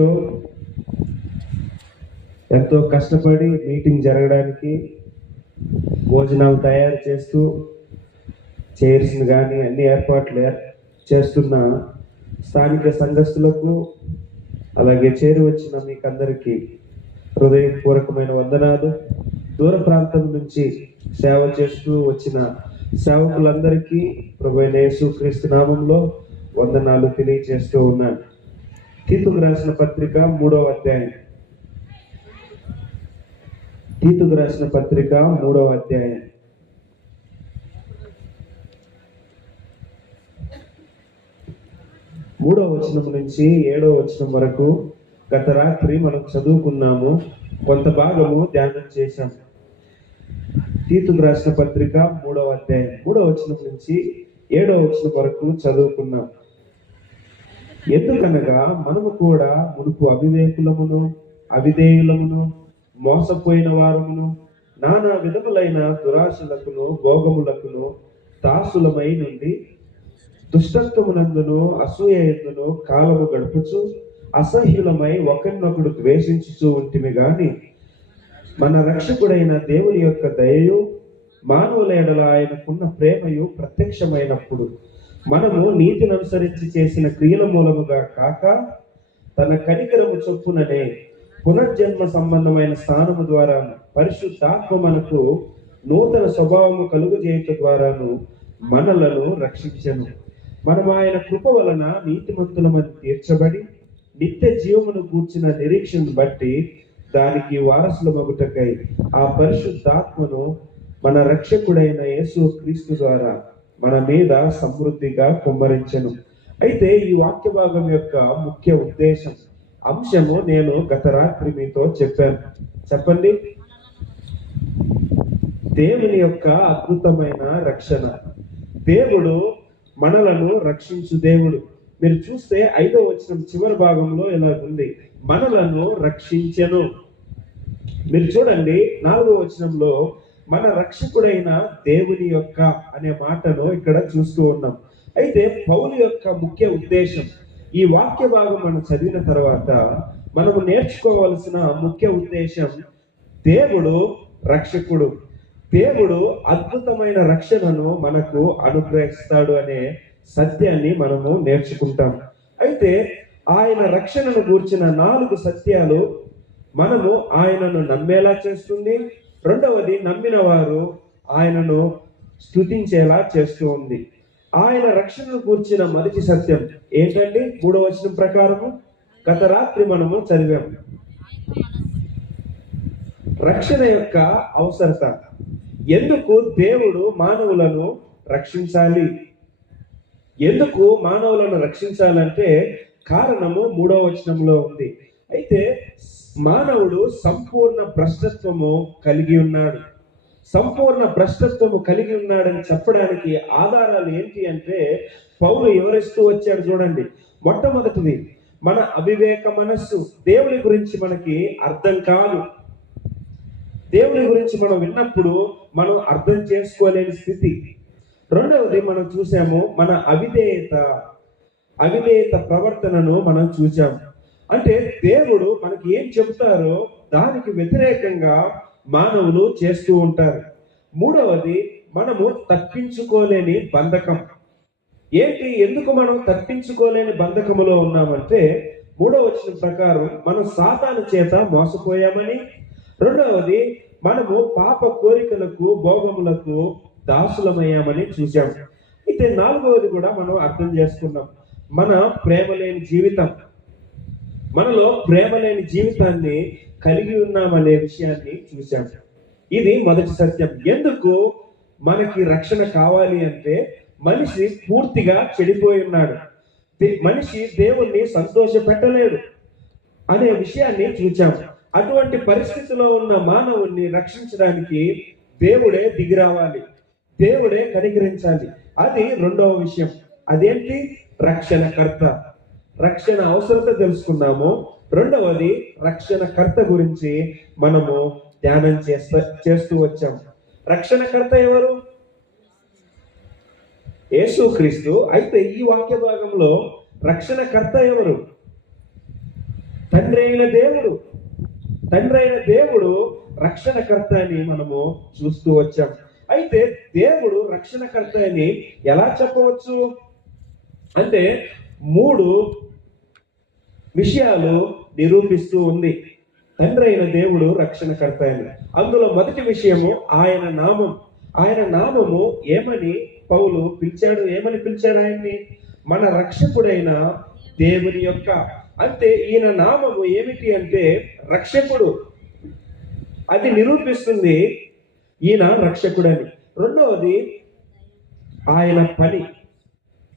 So ఎంతో కష్టపడి meeting జరగడానికి భోజనాలు తయారు చేస్తూ చైర్స్ కానీ అన్ని ఏర్పాట్లు చేస్తున్న స్థానిక సంఘస్థులకు, అలాగే చేరి వచ్చిన మీకు అందరికీ హృదయపూర్వకమైన వందనాలు. దూర ప్రాంతం నుంచి సేవ చేస్తూ వచ్చిన సేవకులందరికీ ప్రభువైన యేసుక్రీస్తు నామంలో వందనాలు తెలియజేస్తూ ఉన్నాను. తీతుకు రాసిన పత్రిక 3వ అధ్యాయం. తీతుకు రాసిన పత్రిక 3వ అధ్యాయం 3వ వచనం నుంచి 7వ వచనం వరకు గత రాత్రి మనం చదువుకున్నాము. కొంత భాగము ధ్యానం చేశాం. తీతుకు రాసిన పత్రిక 3వ అధ్యాయం 3వ వచనం నుంచి 7వ వచనం వరకు చదువుకున్నాం. ఎందుకనగా మనము కూడా మునుపు అవివేకులమును, అవిధేయులమును, మోసపోయిన వారమును, నానా విధములైన దురాశలకును భోగములకును దాసులమై నుండి దుష్టత్వమునందును అసూయయందును కాలము గడుపుచు అసహ్యులమై ఒకరినొకడు ద్వేషించుచూ ఉంటిమి గాని మన రక్షకుడైన దేవుని యొక్క దయయు మానవుల ఎడల ఆయనకున్న ప్రేమయు ప్రత్యక్షమైనప్పుడు మనము నీతిని అనుసరించి చేసిన క్రియల మూలముగా కాక తన కనికరము చొప్పుననే పునర్జన్మ సంబంధమైన స్థానము ద్వారా పరిశుద్ధాత్మ మనకు నూతన స్వభావము కలుగజేయట ద్వారాను మనలను రక్షించెను. మనం ఆయన కృప వలన నీతిమంతులమని తీర్చబడి నిత్య జీవమును కూర్చిన నిరీక్షను బట్టి దానికి వారసులమగుటకై ఆ పరిశుద్ధాత్మను మన రక్షకుడైన యేసు క్రీస్తు ద్వారా మన మీద సమృద్ధిగా కుమ్మరించెను. అయితే ఈ వాక్య భాగం యొక్క ముఖ్య ఉద్దేశం, అంశము నేను గత రాత్రి మీతో చెప్పాను. చెప్పండి. దేవుని యొక్క అద్భుతమైన రక్షణ. దేవుడు మనలను రక్షించు దేవుడు. మీరు చూస్తే 5వ వచనం చివరి భాగంలో ఇలా ఉంది, మనలను రక్షించెను. మీరు చూడండి 4వ వచనంలో మన రక్షకుడైన దేవుని యొక్క అనే మాటను ఇక్కడ చూస్తూ ఉన్నాం. అయితే పౌలు యొక్క ముఖ్య ఉద్దేశం, ఈ వాక్య భాగం మనం చదివిన తర్వాత మనము నేర్చుకోవాల్సిన ముఖ్య ఉద్దేశం, దేవుడు రక్షకుడు, దేవుడు అద్భుతమైన రక్షణను మనకు అనుగ్రహిస్తాడు అనే సత్యాన్ని మనము నేర్చుకుంటాం. అయితే ఆయన రక్షణను గూర్చిన 4 సత్యాలు మనము ఆయనను నమ్మేలా చేస్తుంది. రెండవది, నమ్మిన వారు ఆయనను స్తుతించేలా చేస్తూ ఉంది. ఆయన రక్షణను గూర్చిన మొదటి సత్యం ఏంటండి? 3వ వచనం ప్రకారము గత రాత్రి మనము చదివాము. రక్షణ యొక్క అవసరత. ఎందుకు దేవుడు మానవులను రక్షించాలి? ఎందుకు మానవులను రక్షించాలంటే కారణము 3వ వచనంలో ఉంది. అయితే మానవుడు సంపూర్ణ భ్రష్టత్వము కలిగి ఉన్నాడు. సంపూర్ణ భ్రష్టత్వము కలిగి ఉన్నాడని చెప్పడానికి ఆధారాలు ఏంటి అంటే పౌలు వివరిస్తూ వచ్చాడు. చూడండి, మొట్టమొదటిది మన అవివేక మనస్సు. దేవుని గురించి మనకి అర్థం కాదు. దేవుని గురించి మనం విన్నప్పుడు మనం అర్థం చేసుకోలేని స్థితి. రెండవది మనం చూసాము, మన అవిధేయత ప్రవర్తనను మనం చూసాము. అంటే దేవుడు మనకి ఏం చెబుతారో దానికి వ్యతిరేకంగా మానవులు చేస్తూ ఉంటారు. మూడవది, మనము తప్పించుకోలేని బంధకం. ఏంటి? ఎందుకు మనం తప్పించుకోలేని బంధకములో ఉన్నామంటే 3వ వచనం ప్రకారం మనం సాతాను చేత మోసపోయామని. రెండవది, మనము పాప కోరికలకు భోగములకు దాసులమయ్యామని చూసాం. అయితే 4వది కూడా మనం అర్థం చేసుకున్నాం, మన ప్రేమ లేని జీవితం. మనలో ప్రేమ లేని జీవితాన్ని కలిగి ఉన్నామనే విషయాన్ని చూసాం. ఇది మొదటి సత్యం. ఎందుకు మనకి రక్షణ కావాలి అంటే మనిషి పూర్తిగా చెడిపోయి ఉన్నాడు, మనిషి దేవుణ్ణి సంతోష పెట్టలేడు అనే విషయాన్ని చూచాం. అటువంటి పరిస్థితిలో ఉన్న మానవుణ్ణి రక్షించడానికి దేవుడే దిగి రావాలి, దేవుడే కనికరించాలి. అది రెండవ విషయం. అదేంటి? రక్షణకర్త. రక్షణ అవసరత తెలుసుకున్నాము. రెండవది, రక్షణకర్త గురించి మనము ధ్యానం చేస్తూ వచ్చాం. రక్షణకర్త ఎవరు? యేసుక్రీస్తు. అయితే ఈ వాక్య భాగంలో రక్షణకర్త ఎవరు? తండ్రి అయిన దేవుడు, తండ్రి అయిన దేవుడు రక్షణకర్త అని మనము చూస్తూ వచ్చాం. అయితే దేవుడు రక్షణకర్త అని ఎలా చెప్పవచ్చు అంటే 3 విషయాలు నిరూపిస్తూ ఉంది తండ్రి అయిన దేవుడు రక్షణకర్త అని. అందులో మొదటి విషయము ఆయన నామం. ఆయన నామము ఏమని పౌలు పిలిచాడు? ఏమని పిలిచాడు ఆయన్ని? మన రక్షకుడైన దేవుని యొక్క. అంటే ఈయన నామము ఏమిటి అంటే రక్షకుడు. అది నిరూపిస్తుంది ఈయన రక్షకుడని. రెండవది ఆయన పని.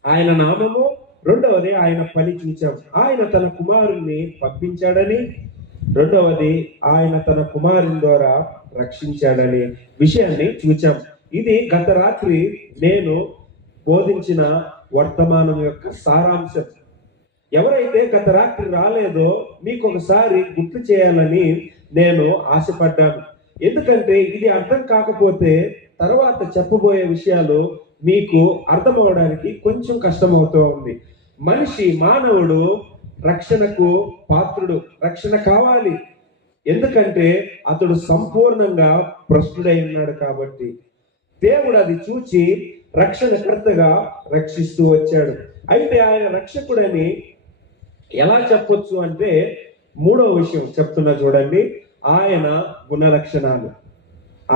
ఆయన నామము, రెండవది ఆయన పని చూచాం. ఆయన తన కుమారుణ్ణి పంపించాడని, రెండవది ఆయన తన కుమారుని ద్వారా రక్షించాడని విషయాన్ని చూచాం. ఇది గత రాత్రి నేను బోధించిన వర్తమానం యొక్క సారాంశం. ఎవరైతే గత రాత్రి రాలేదో మీకు ఒకసారి గుర్తు చేయాలని నేను ఆశపడ్డాను. ఎందుకంటే ఇది అర్థం కాకపోతే తర్వాత చెప్పబోయే విషయాలు మీకు అర్థమవడానికి కొంచెం కష్టమవుతూ ఉంది. మానవుడు రక్షణకు పాత్రుడు. రక్షణ కావాలి, ఎందుకంటే అతడు సంపూర్ణంగా భ్రష్టుడై ఉన్నాడు కాబట్టి. దేవుడు అది చూచి రక్షణకర్తగా రక్షిస్తూ వచ్చాడు. అయితే ఆయన రక్షకుడని ఎలా చెప్పొచ్చు అంటే 3వ విషయం చెప్తున్నా చూడండి. ఆయన గుణలక్షణాలు.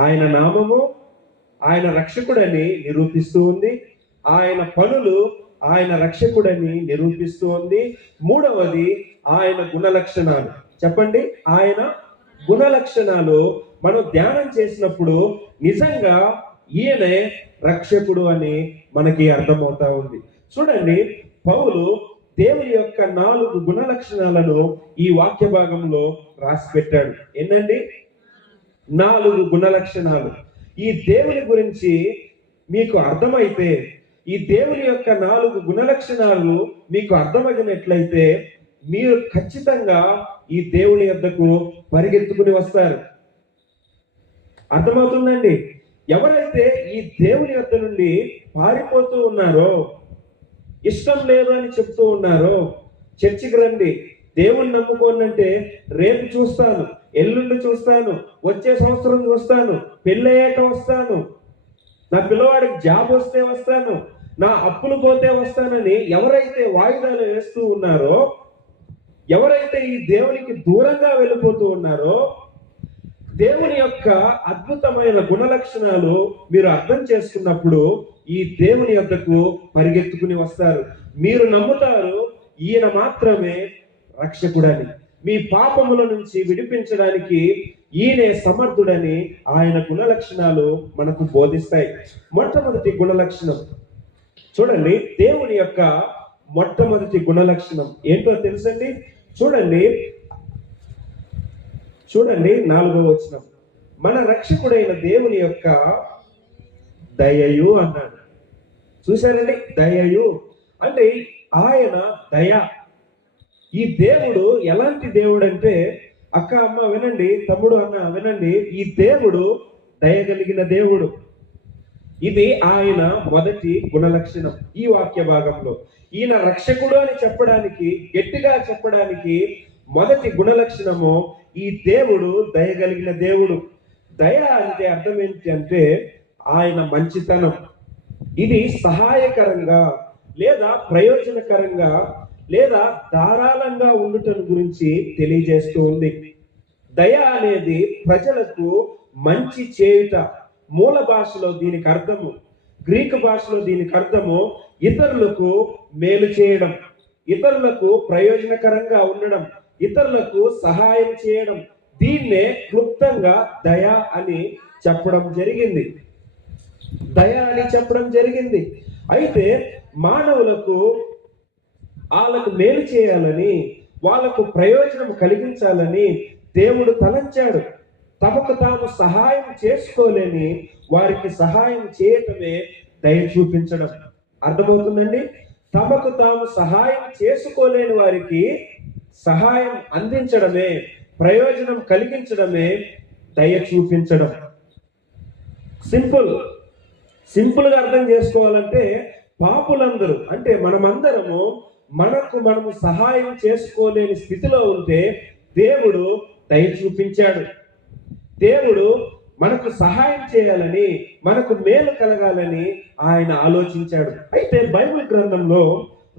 ఆయన నామము ఆయన రక్షకుడని నిరూపిస్తూ ఉంది. ఆయన పనులు ఆయన రక్షకుడని నిరూపిస్తూ ఉంది. 3వది ఆయన గుణలక్షణాలు. చెప్పండి, ఆయన గుణలక్షణాలు మనం ధ్యానం చేసినప్పుడు నిజంగా ఈయనే రక్షకుడు అని మనకి అర్థమవుతా ఉంది. చూడండి, పౌలు దేవుని యొక్క 4 గుణలక్షణాలను ఈ వాక్య భాగంలో రాసి పెట్టాడు. ఏంటండి? 4 గుణలక్షణాలు. ఈ దేవుని గురించి మీకు అర్థమైతే, ఈ దేవుని యొక్క 4 గుణలక్షణాలు మీకు అర్థమైనట్లయితే మీరు ఖచ్చితంగా ఈ దేవుని యొద్దకు పరిగెత్తుకుని వస్తారు. అర్థమవుతుందండి? ఎవరైతే ఈ దేవుని యొద్ద నుండి పారిపోతూ ఉన్నారో, ఇష్టం లేదు అని చెప్తూ ఉన్నారో, చర్చికి రండి, దేవుణ్ణి నమ్ముకోండి అంటే రేపు చూస్తాను, ఎల్లుండి చూస్తాను, వచ్చే సంవత్సరం చూస్తాను, పెళ్ళయ్యాక వస్తాను, నా పిల్లవాడికి జాబ్ వస్తే వస్తాను, నా అప్పులు పోతే వస్తానని ఎవరైతే వాయిదాలు వేస్తూ ఉన్నారో, ఎవరైతే ఈ దేవునికి దూరంగా వెళ్ళిపోతూ ఉన్నారో, దేవుని యొక్క అద్భుతమైన గుణలక్షణాలు మీరు అర్థం చేసుకున్నప్పుడు ఈ దేవుని యొద్దకు పరిగెత్తుకుని వస్తారు. మీరు నమ్ముతారు ఈయన మాత్రమే రక్షకుడని. మీ పాపముల నుంచి విడిపించడానికి ఈయనే సమర్థుడని ఆయన గుణలక్షణాలు మనకు బోధిస్తాయి. మొట్టమొదటి గుణలక్షణం చూడండి. దేవుని యొక్క మొట్టమొదటి గుణలక్షణం ఏంటో తెలుసండి? చూడండి 4వ వచనం. మన రక్షకుడైన దేవుని యొక్క దయయు అన్నాడు. చూశారండి? దయయు అంటే ఆయన దయ. ఈ దేవుడు ఎలాంటి దేవుడు అంటే, అక్క అమ్మ వినండి, తమ్ముడు అన్న వినండి, ఈ దేవుడు దయగలిగిన దేవుడు. ఇది ఆయన మొదటి గుణలక్షణం. ఈ వాక్య భాగంలో ఈయన రక్షకుడు అని చెప్పడానికి, గట్టిగా చెప్పడానికి మొదటి గుణలక్షణము ఈ దేవుడు దయగలిగిన దేవుడు. దయ అంటే అర్థం ఏంటి అంటే ఆయన మంచితనం. ఇది సహాయకరంగా లేదా ప్రయోజనకరంగా లేదా ధారాళంగా ఉండటం గురించి తెలియజేస్తూ ఉంది. దయ అనేది ప్రజలకు మంచి చేయుట. మూల భాషలో దీనికి అర్థము, గ్రీకు భాషలో దీనికి అర్థము ఇతరులకు మేలు చేయడం, ఇతరులకు ప్రయోజనకరంగా ఉండడం, ఇతరులకు సహాయం చేయడం. దీన్నే క్లుప్తంగా దయ అని చెప్పడం జరిగింది. దయ అని చెప్పడం జరిగింది. అయితే మానవులకు వాళ్ళకు మేలు చేయాలని, వాళ్ళకు ప్రయోజనం కలిగించాలని దేవుడు తలంచాడు. తమకు తాము సహాయం చేసుకోలేని వారికి సహాయం చేయటమే దయ చూపించడం. అర్థమవుతుందండి? తమకు తాము సహాయం చేసుకోలేని వారికి సహాయం అందించడమే, ప్రయోజనం కలిగించడమే దయ చూపించడం. సింపుల్గా అర్థం చేసుకోవాలంటే పాపులందరూ అంటే మనమందరము మనము సహాయం చేసుకోలేని స్థితిలో ఉంటే దేవుడు దయ చూపించాడు. దేవుడు మనకు సహాయం చేయాలని, మనకు మేలు కలగాలని ఆయన ఆలోచించాడు. అయితే బైబిల్ గ్రంథంలో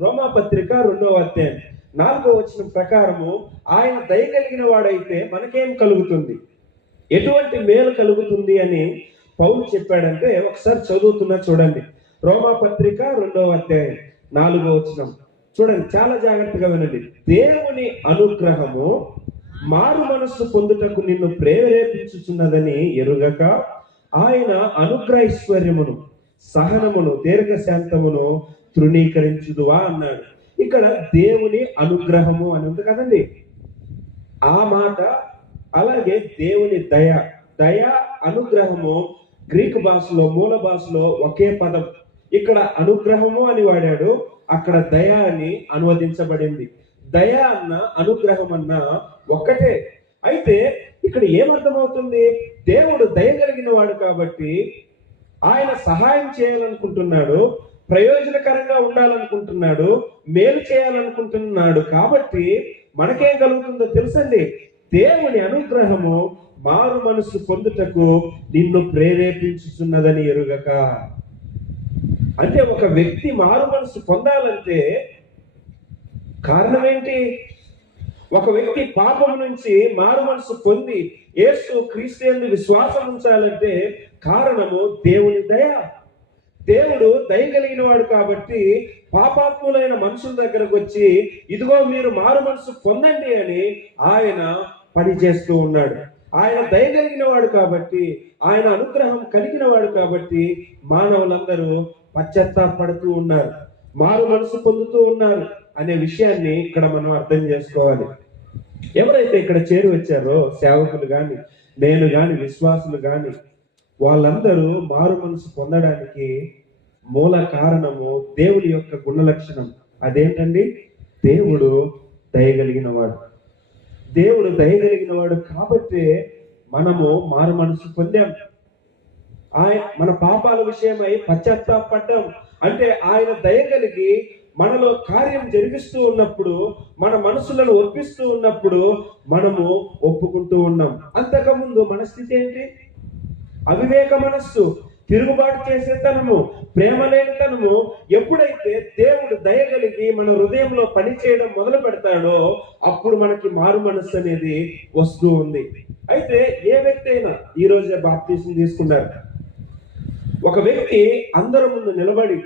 రోమాపత్రిక 2వ అధ్యాయం 4వ వచనం ప్రకారము ఆయన దయ కలిగిన వాడైతే మనకేం కలుగుతుంది, ఎటువంటి మేలు కలుగుతుంది అని పౌలు చెప్పాడంటే ఒకసారి చదువుతున్నా చూడండి. రోమాపత్రిక 2వ అధ్యాయం 4వ వచనం చూడండి, చాలా జాగ్రత్తగా వినండి. దేవుని అనుగ్రహము మారు మనస్సు పొందుటకు నిన్ను ప్రేరేపించుచున్నదని ఎరుగక ఆయన అనుగ్రహైశ్వర్యమును, సహనమును, దీర్ఘశాంతమును తృణీకరించుదువా అన్నాడు. ఇక్కడ దేవుని అనుగ్రహము అని ఉంది కదండి, ఆ మాట. అలాగే దేవుని దయ, దయ అనుగ్రహము గ్రీకు భాషలో, మూల భాషలో ఒకే పదం. ఇక్కడ అనుగ్రహము అని వాడాడు, అక్కడ దయ అని అనువదించబడింది. దయ అన్న అనుగ్రహం అన్న ఒక్కటే. అయితే ఇక్కడ ఏమర్థమవుతుంది? దేవుడు దయ కలిగిన వాడు కాబట్టి ఆయన సహాయం చేయాలనుకుంటున్నాడు, ప్రయోజనకరంగా ఉండాలనుకుంటున్నాడు, మేలు చేయాలనుకుంటున్నాడు. కాబట్టి మనకేం కలుగుతుందో తెలుసండి, దేవుని అనుగ్రహము మారు మనసు పొందుటకు నిన్ను ప్రేరేపించుచున్నదని ఎరుగక. అంటే ఒక వ్యక్తి మారు మనసు పొందాలంటే కారణం ఏంటి? ఒక వ్యక్తి పాపం నుంచి మారు మనసు పొంది యేసు క్రీస్తు యందు విశ్వాసం ఉంచాలంటే కారణము దేవుని దయ. దేవుడు దయ కలిగిన వాడు కాబట్టి పాపాత్ములైన మనుషుల దగ్గరకు వచ్చి ఇదిగో మీరు మారు మనసు పొందండి అని ఆయన పని చేస్తూ ఉన్నాడు. ఆయన దయ కలిగిన వాడు కాబట్టి, ఆయన అనుగ్రహం కలిగిన వాడు కాబట్టి మానవులందరూ పశ్చాత్తాపడుతూ ఉన్నారు, మారు మనసు పొందుతూ ఉన్నారు అనే విషయాన్ని ఇక్కడ మనం అర్థం చేసుకోవాలి. ఎవరైతే ఇక్కడ చేరి వచ్చారో సేవకులు గాని, నేను గాని, విశ్వాసులు గాని, వాళ్ళందరూ మారు మనసు పొందడానికి మూల కారణము దేవుని యొక్క గుణ లక్షణం. అదేంటండి? దేవుడు దయగలిగిన వాడు. దేవుడు దయగలిగిన వాడు కాబట్టి మనము మారు మనసు పొందాం. మన పాపాల విషయమై పశ్చాత్తాపడ్డాం. అంటే ఆయన దయగలిగి మనలో కార్యం జరిగిస్తూ ఉన్నప్పుడు, మన మనసులను ఒప్పిస్తూ ఉన్నప్పుడు మనము ఒప్పుకుంటూ ఉన్నాం. అంతకుముందు మన స్థితి ఏంటి? అవివేక మనస్సు, తిరుగుబాటు చేసే తనము, ప్రేమ లేని తనము. ఎప్పుడైతే దేవుడు దయగలిగి మన హృదయంలో పని చేయడం మొదలు పెడతాడో అప్పుడు మనకి మారు మనస్సు అనేది వస్తూ ఉంది. అయితే ఏ వ్యక్తి అయినా ఈ రోజే బాప్తీసం తీసుకున్నారు. ఒక వ్యక్తి అందరి ముందు నిలబడి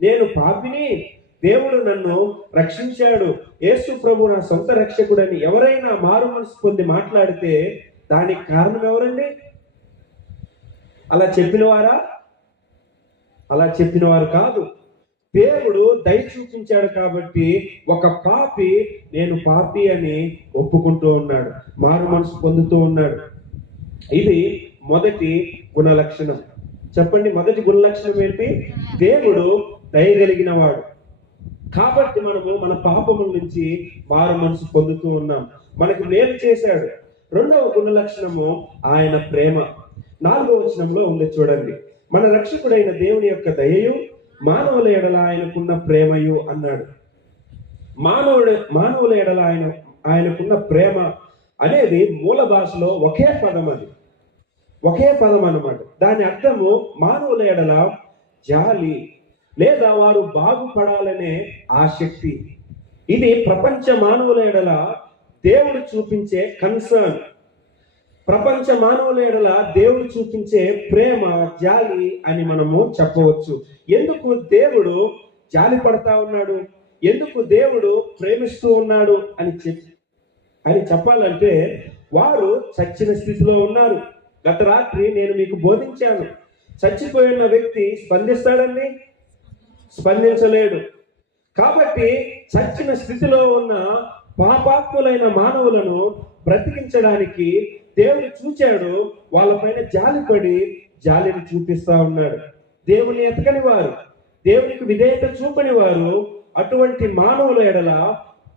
నేను పాపిని, దేవుడు నన్ను రక్షించాడు, యేసు ప్రభు నా సొంత రక్షకుడని ఎవరైనా మారు మనసు పొంది మాట్లాడితే దానికి కారణం ఎవరండి? అలా చెప్పినవారా? అలా చెప్పినవారు కాదు. దేవుడు దయ చూపించాడు కాబట్టి ఒక పాపి నేను పాపి అని ఒప్పుకుంటూ ఉన్నాడు, మారు మనసు పొందుతూ ఉన్నాడు. ఇది మొదటి గుణ లక్షణం. చెప్పండి, మొదటి గుణ లక్షణం ఏంటి? దేవుడు దయగలిగిన వాడు కాబట్టి మనము మన పాపముల నుంచి మారు మనసు పొందుతూ ఉన్నాం, మనకు మేలు చేశాడు. రెండవ గుణ లక్షణము ఆయన ప్రేమ. 4వ వచనంలో ఉంది చూడండి, మన రక్షకుడైన దేవుని యొక్క దయయు మానవుల ఎడల ఆయనకున్న ప్రేమయు అన్నాడు. మానవుల ఎడల ఆయనకున్న ప్రేమ అనేది మూల భాషలో ఒకే పదం, అది ఒకే పదం అన్నమాట. దాని అర్థము మానవుల ఎడల జాలి లేదా వారు బాగుపడాలనే ఆసక్తి. ఇది ప్రపంచ మానవుల ఎడల దేవుడు చూపించే కన్సర్న్, ప్రపంచ మానవుల ఎడల దేవుడు చూపించే ప్రేమ, జాలి అని మనము చెప్పవచ్చు. ఎందుకు దేవుడు జాలి పడతా ఉన్నాడు, ఎందుకు దేవుడు ప్రేమిస్తూ ఉన్నాడు అని చెప్పాలంటే వారు చచ్చిన స్థితిలో ఉన్నారు. గత రాత్రి నేను మీకు బోధించాను, చచ్చిపోయిన వ్యక్తి స్పందిస్తాడండి? స్పందించలేడు. కాబట్టి చచ్చిన స్థితిలో ఉన్న పాపాత్ములైన మానవులను బ్రతికించడానికి దేవుడు చూచాడు, వాళ్ళపైన జాలిపడి జాలిని చూపిస్తా ఉన్నాడు. దేవుని ఎతకని వారు, దేవునికి విధేయత చూపని వారు, అటువంటి మానవుల ఎడల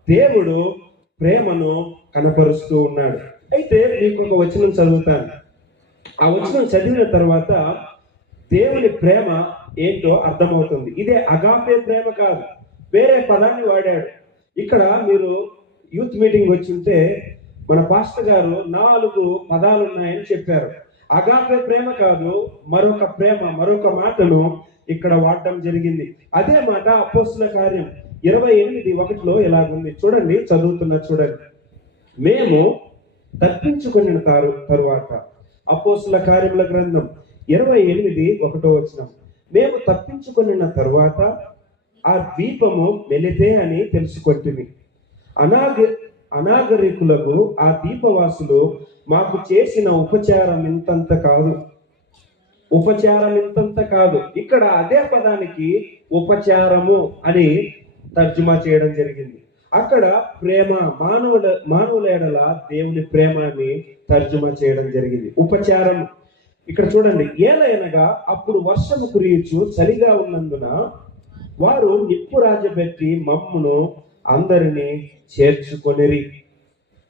దేవుడు ప్రేమను కనపరుస్తూ ఉన్నాడు. అయితే మీకు ఒక వచనం చదువుతాను. ఆ వచనం చదివిన తర్వాత దేవుని ప్రేమ ఏంటో అర్థమవుతుంది. ఇదే అగాపే ప్రేమ కాదు. వేరే పదాన్ని వాడాడు. ఇక్కడ మీరు యూత్ మీటింగ్ వచ్చి ఉంటే మన పాస్టర్ గారు 4 పదాలు ఉన్నాయని చెప్పారు. అగాపే ప్రేమ కాదు, మరొక మాటను ఇక్కడ వాడటం జరిగింది. అదే మాట అపోస్తుల కార్యం 28:1 ఇలాగుంది. చూడండి, చూడండి. మేము తప్పించుకొనిన తరువాత, అపోస్తుల కార్యముల గ్రంథం 28:1 మేము తప్పించుకొనిన తరువాత ఆ ద్వీపము మెలితే అని తెలుసుకొంటిమి. అనాగరికులకు ఆ ద్వీపవాసులు మాకు చేసిన ఉపచారం ఇంతంత కాదు. ఇక్కడ అదే పదానికి ఉపచారము అని తర్జుమా చేయడం జరిగింది. అక్కడ ప్రేమ, మానవుల ఎడల దేవుని ప్రేమ అని తర్జుమా చేయడం జరిగింది. ఉపచారం. ఇక్కడ చూడండి, ఏలయనగా అప్పుడు వర్షము కురియుచు చలిగా ఉన్నందున వారు నిప్పు రాజబెట్టి మమ్మును అందరినీ చేర్చుకొనిరి.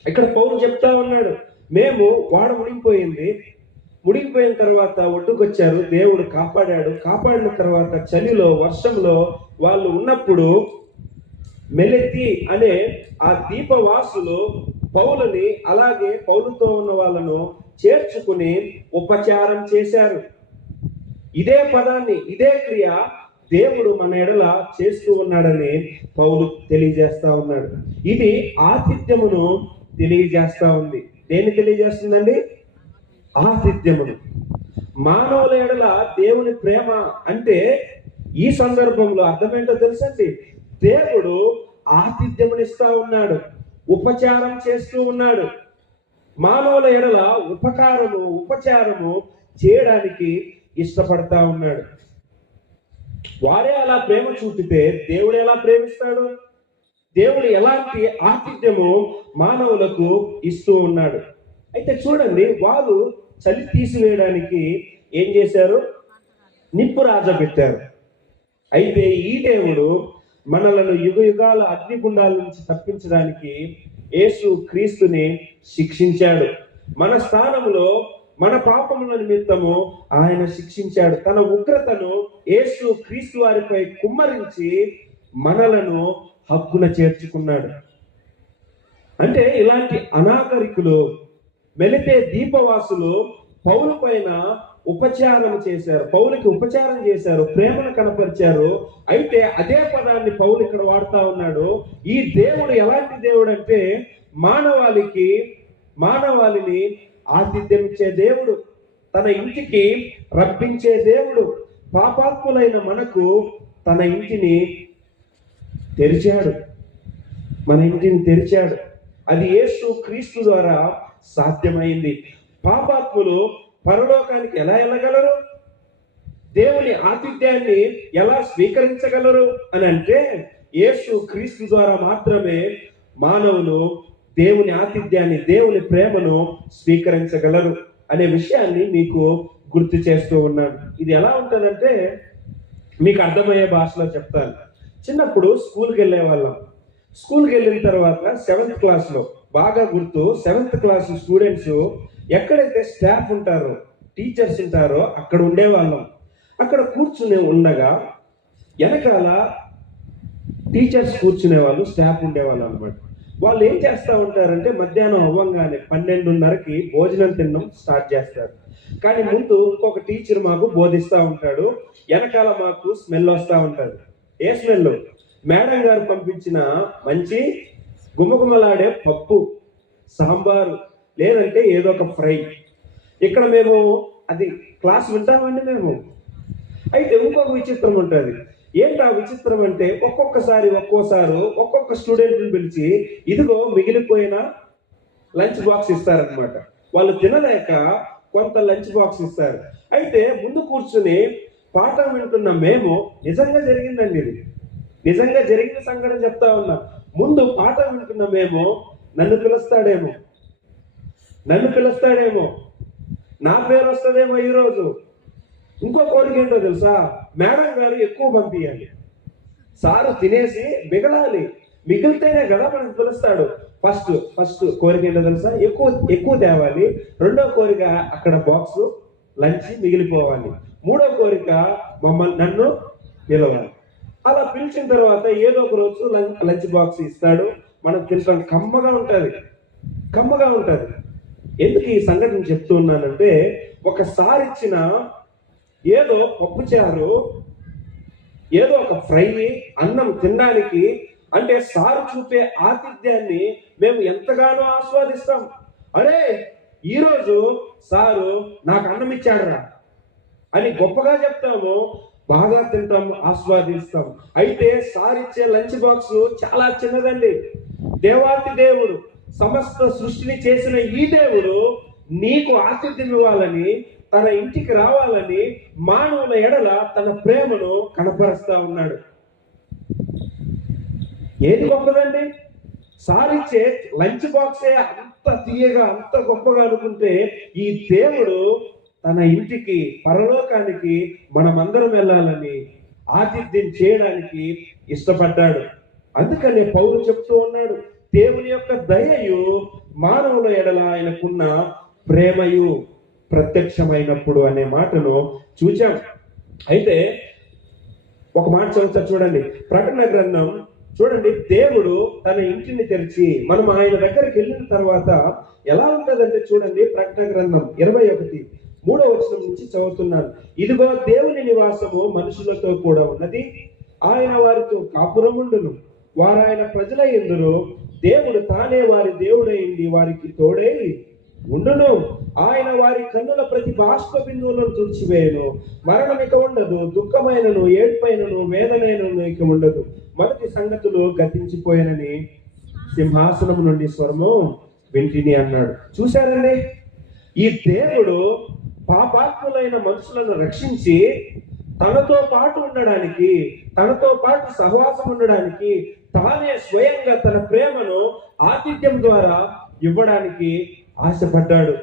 ఇక్కడ పౌలు చెప్తా ఉన్నాడు, మేము వాడ మునిగిపోయిన తర్వాత ఒడ్డుకొచ్చారు, దేవుడు కాపాడిన తర్వాత చలిలో వర్షంలో వాళ్ళు ఉన్నప్పుడు మెలెతి అనే ఆ దీపవాసులు పౌలుని, అలాగే పౌలుతో ఉన్న వాళ్ళను చేర్చుకుని ఉపచారం చేశారు. ఇదే పదాన్ని, ఇదే క్రియ దేవుడు మన ఎడల చేస్తూ ఉన్నాడని పౌలు తెలియజేస్తా ఉన్నాడు. ఇది ఆతిథ్యమును తెలియజేస్తా ఉంది. దేన్ని తెలియజేస్తుందండి? ఆతిథ్యమును. మానవుల ఎడల దేవుని ప్రేమ అంటే ఈ సందర్భంలో అర్థమేంటో తెలుసండి. దేవుడు ఆతిథ్యమునిస్తా ఉన్నాడు, ఉపచారం చేస్తూ ఉన్నాడు. మానవుల ఎడల ఉపచారము చేయడానికి ఇష్టపడతా ఉన్నాడు. వారే అలా ప్రేమ చూపితే దేవుడు ఎలా ప్రేమిస్తాడు? దేవుడు ఎలాంటి ఆతిథ్యము మానవులకు ఇస్తూ ఉన్నాడు. అయితే చూడండి, వారు చలి తీసివేయడానికి ఏం చేశారు? నిప్పు రాజబెట్టారు. అయితే ఈ దేవుడు మనలను యుగాల అగ్నిగుండాల నుంచి తప్పించడానికి యేసు క్రీస్తుని శిక్షించాడు. మన స్థానంలో మన పాపముల నిమిత్తము ఆయన శిక్షించాడు. తన ఉగ్రతను యేసు క్రీస్తు వారిపై కుమ్మరించి మనలను హక్కున చేర్చుకున్నాడు. అంటే ఇలాంటి అనాగరికులు, మెలితే దీపవాసులు పౌలు పైన పౌలుకి ఉపచారం చేశారు, ప్రేమను కనపరిచారు. అయితే అదే పదాన్ని పౌలు ఇక్కడ వాడుతా ఉన్నాడు. ఈ దేవుడు ఎలాంటి దేవుడు అంటే మానవాళిని ఆతిథ్యం ఇచ్చే దేవుడు, తన ఇంటికి రప్పించే దేవుడు. పాపాత్ములైన మనకు తన ఇంటిని తెరిచాడు, మన ఇంటిని తెరిచాడు. అది యేసు క్రీస్తు ద్వారా సాధ్యమైంది. పాపాత్ములు పరలోకానికి ఎలా వెళ్ళగలరు? దేవుని ఆతిథ్యాన్ని ఎలా స్వీకరించగలరు అని అంటే యేసు క్రీస్తు ద్వారా మాత్రమే మానవులు దేవుని ఆతిథ్యాన్ని, దేవుని ప్రేమను స్వీకరించగలరు అనే విషయాన్ని మీకు గుర్తు చేస్తూ ఉన్నాను. ఇది ఎలా ఉంటుందంటే మీకు అర్థమయ్యే భాషలో చెప్తాను. చిన్నప్పుడు స్కూల్కి వెళ్ళే వాళ్ళం. స్కూల్కి వెళ్ళిన తర్వాత 7th క్లాస్లో బాగా గుర్తు, 7th క్లాస్ స్టూడెంట్స్ ఎక్కడైతే స్టాఫ్ ఉంటారో, టీచర్స్ ఉంటారో అక్కడ ఉండేవాళ్ళం. అక్కడ కూర్చునే ఉండగా వెనకాల టీచర్స్ కూర్చునే వాళ్ళు, స్టాఫ్ ఉండేవాళ్ళు అనమాట. వాళ్ళు ఏం చేస్తూ ఉంటారంటే మధ్యాహ్నం అవ్వంగానే 12:30కి భోజనం తినడం స్టార్ట్ చేస్తారు. కానీ ముందు ఇంకొక టీచర్ మాకు బోధిస్తూ ఉంటాడు, వెనకాల మాకు స్మెల్ వస్తూ ఉంటుంది. ఏ స్మెల్? మేడం గారు పంపించిన మంచి గుమగుమలాడే పప్పు, సాంబారు, లేదంటే ఏదో ఒక ఫ్రై. ఇక్కడ మేము అది క్లాస్ వింటామండి మేము. అయితే ఇంకొక విచిత్రం ఉంటుంది. ఏంటా విచిత్రం అంటే ఒక్కోసారి ఒక్కొక్క స్టూడెంట్ని పిలిచి ఇదిగో మిగిలిపోయిన లంచ్ బాక్స్ ఇస్తారనమాట. వాళ్ళు తినలేక కొంత లంచ్ బాక్స్ ఇస్తారు. అయితే ముందు కూర్చుని పాఠం వింటున్న మేము, నిజంగా జరిగిందండి ఇది, నిజంగా జరిగిన సంఘటన చెప్తా ఉన్నా. ముందు పాఠం వింటున్న మేము నన్ను పిలుస్తాడేమో, నా పేరు వస్తుందేమో ఈరోజు. ఇంకో కోరిక ఏంటో తెలుసా? మేడం గారు ఎక్కువ పంపించాలి, సారు తినేసి మిగలాలి, మిగిలితేనే కదా మనకు పిలుస్తాడు. ఫస్ట్ కోరిక ఏంటో తెలుసా? ఎక్కువ తేవాలి. రెండో కోరిక అక్కడ బాక్స్ లంచ్ మిగిలిపోవాలి. మూడో కోరిక నన్ను పిలవాలి. అలా పిలిచిన తర్వాత ఏదో ఒక రోజు లంచ్ బాక్స్ ఇస్తాడు, మనం తింటాం. కమ్మగా ఉంటది, కమ్మగా ఉంటది. ఎందుకు ఈ సంఘటన చెప్తూ ఉన్నానంటే, ఒకసారి ఇచ్చిన ఏదో పప్పుచారు, ఏదో ఒక ఫ్రై, అన్నం తినడానికి అంటే సారు చూపే ఆతిథ్యాన్ని మేము ఎంతగానో ఆస్వాదిస్తాం. అరే ఈరోజు సారు నాకు అన్నం ఇచ్చాడురా అని గొప్పగా చెప్తాము, బాగా తింటాం, ఆస్వాదిస్తాం. అయితే సార్ ఇచ్చే లంచ్ బాక్స్ చాలా చిన్నదండి. దేవాతి దేవుడు, సమస్త సృష్టిని చేసిన ఈ దేవుడు నీకు ఆతిథ్యం ఇవ్వాలని, తన ఇంటికి రావాలని మానవుల ఎడల తన ప్రేమను కనపరుస్తా ఉన్నాడు. ఏది గొప్పదండి? సారిచ్చే లంచ్ బాక్సే అంత తీయగా, అంత గొప్పగా అనుకుంటే, ఈ దేవుడు తన ఇంటికి, పరలోకానికి మనమందరం వెళ్ళాలని ఆతిథ్యం చేయడానికి ఇష్టపడ్డాడు. అందుకనే పౌలు చెప్తూ ఉన్నాడు, దేవుని యొక్క దయయు మానవుల ఎడల ఆయనకున్న ప్రేమయు ప్రత్యక్షమైనప్పుడు అనే మాటను చూచాం. అయితే ఒక మాట చదువుతా చూడండి, ప్రకటన గ్రంథం చూడండి. దేవుడు తన ఇంటిని తెరిచి మనం ఆయన దగ్గరికి వెళ్ళిన తర్వాత ఎలా ఉంటుందంటే చూడండి, ప్రకటన గ్రంథం 21:3 నుంచి చదువుతున్నాను. ఇదిగో దేవుని నివాసము మనుషులతో కూడా ఉన్నది, ఆయన వారితో కాపురముండును, వారు ఆయన ప్రజలై ఉండును, దేవుడు తానే వారి దేవుడైంది వారికి తోడై ఉండును, ఆయన వారి కన్నుల ప్రతి బాష్ప బిందువులను తుడిచివేయను, మరణం ఇక ఉండదు, దుఃఖమైనను, ఏడ్పైనను, వేదనైనను ఇక ఉండదు, మొదటి సంగతులు గతించిపోయానని సింహాసనం నుండి స్వరము వింటిని అన్నాడు. చూశారండి, ఈ దేవుడు పాపాత్ములైన మనుషులను రక్షించి తనతో పాటు ఉండడానికి, తనతో పాటు సహవాసం ఉండడానికి తానే స్వయంగా తన ప్రేమను ఆతిథ్యం ద్వారా ఇవ్వడానికి ఆశపడ్డాడు.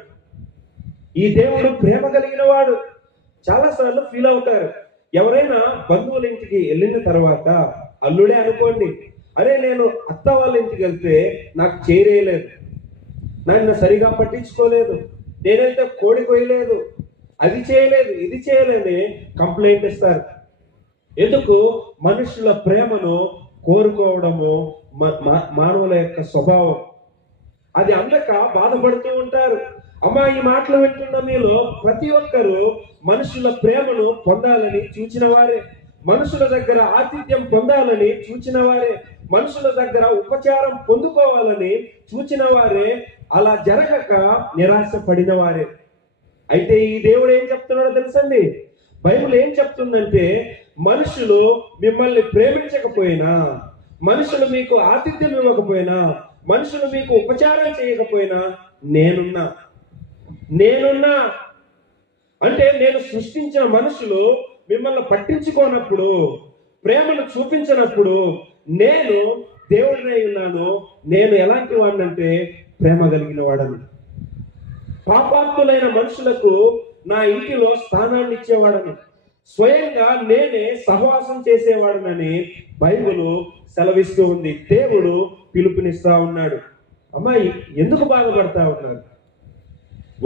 ఈ దేవుడు ప్రేమ కలిగిన వాడు. చాలాసార్లు ఫీల్ అవుతారు, ఎవరైనా బంధువుల ఇంటికి వెళ్ళిన తర్వాత, అల్లుడే అనుకోండి, అరే నేను అత్త వాళ్ళ ఇంటికి వెళ్తే నాకు చేరేయలేదు, నన్ను సరిగా పట్టించుకోలేదు, నేనైతే కోడి కొయ్యలేదు, అది చేయలేదు, ఇది చేయలేని కంప్లైంట్ ఇస్తారు. ఎందుకు? మనుషుల ప్రేమను కోరుకోవడము మానవుల యొక్క స్వభావం. అది అందక బాధపడుతూ ఉంటారు. అమ్మా, ఈ మాటలు వింటున్న మీలో ప్రతి ఒక్కరూ మనుషుల ప్రేమను పొందాలని చూచిన వారే, మనుషుల దగ్గర ఆతిథ్యం పొందాలని చూచిన వారే, మనుషుల దగ్గర ఉపచారం పొందుకోవాలని చూచిన వారే, అలా జరగక నిరాశ పడిన వారే. అయితే ఈ దేవుడు ఏం చెప్తున్నాడో తెలుసండి, బైబిల్ ఏం చెప్తుందంటే, మనుషులు మిమ్మల్ని ప్రేమించకపోయినా, మనుషులు మీకు ఆతిథ్యం ఇవ్వకపోయినా, మనుషులు మీకు ఉపచారం చేయకపోయినా నేనున్నా. అంటే నేను సృష్టించిన మనుషులు మిమ్మల్ని పట్టించుకోనప్పుడు, ప్రేమను చూపించినప్పుడు నేను దేవుడినై ఉన్నాను. నేను ఎలాంటి వాడినంటే ప్రేమ కలిగిన వాడను. పాపాత్ములైన మనుషులకు నా ఇంటిలో స్థానాన్ని ఇచ్చేవాడను, స్వయంగా నేనే సహవాసం చేసేవాడనని బైబిల్ సెలవిస్తూ ఉంది. దేవుడు పిలుపునిస్తా ఉన్నాడు. అమ్మాయి, ఎందుకు బాధపడతా ఉన్నారు?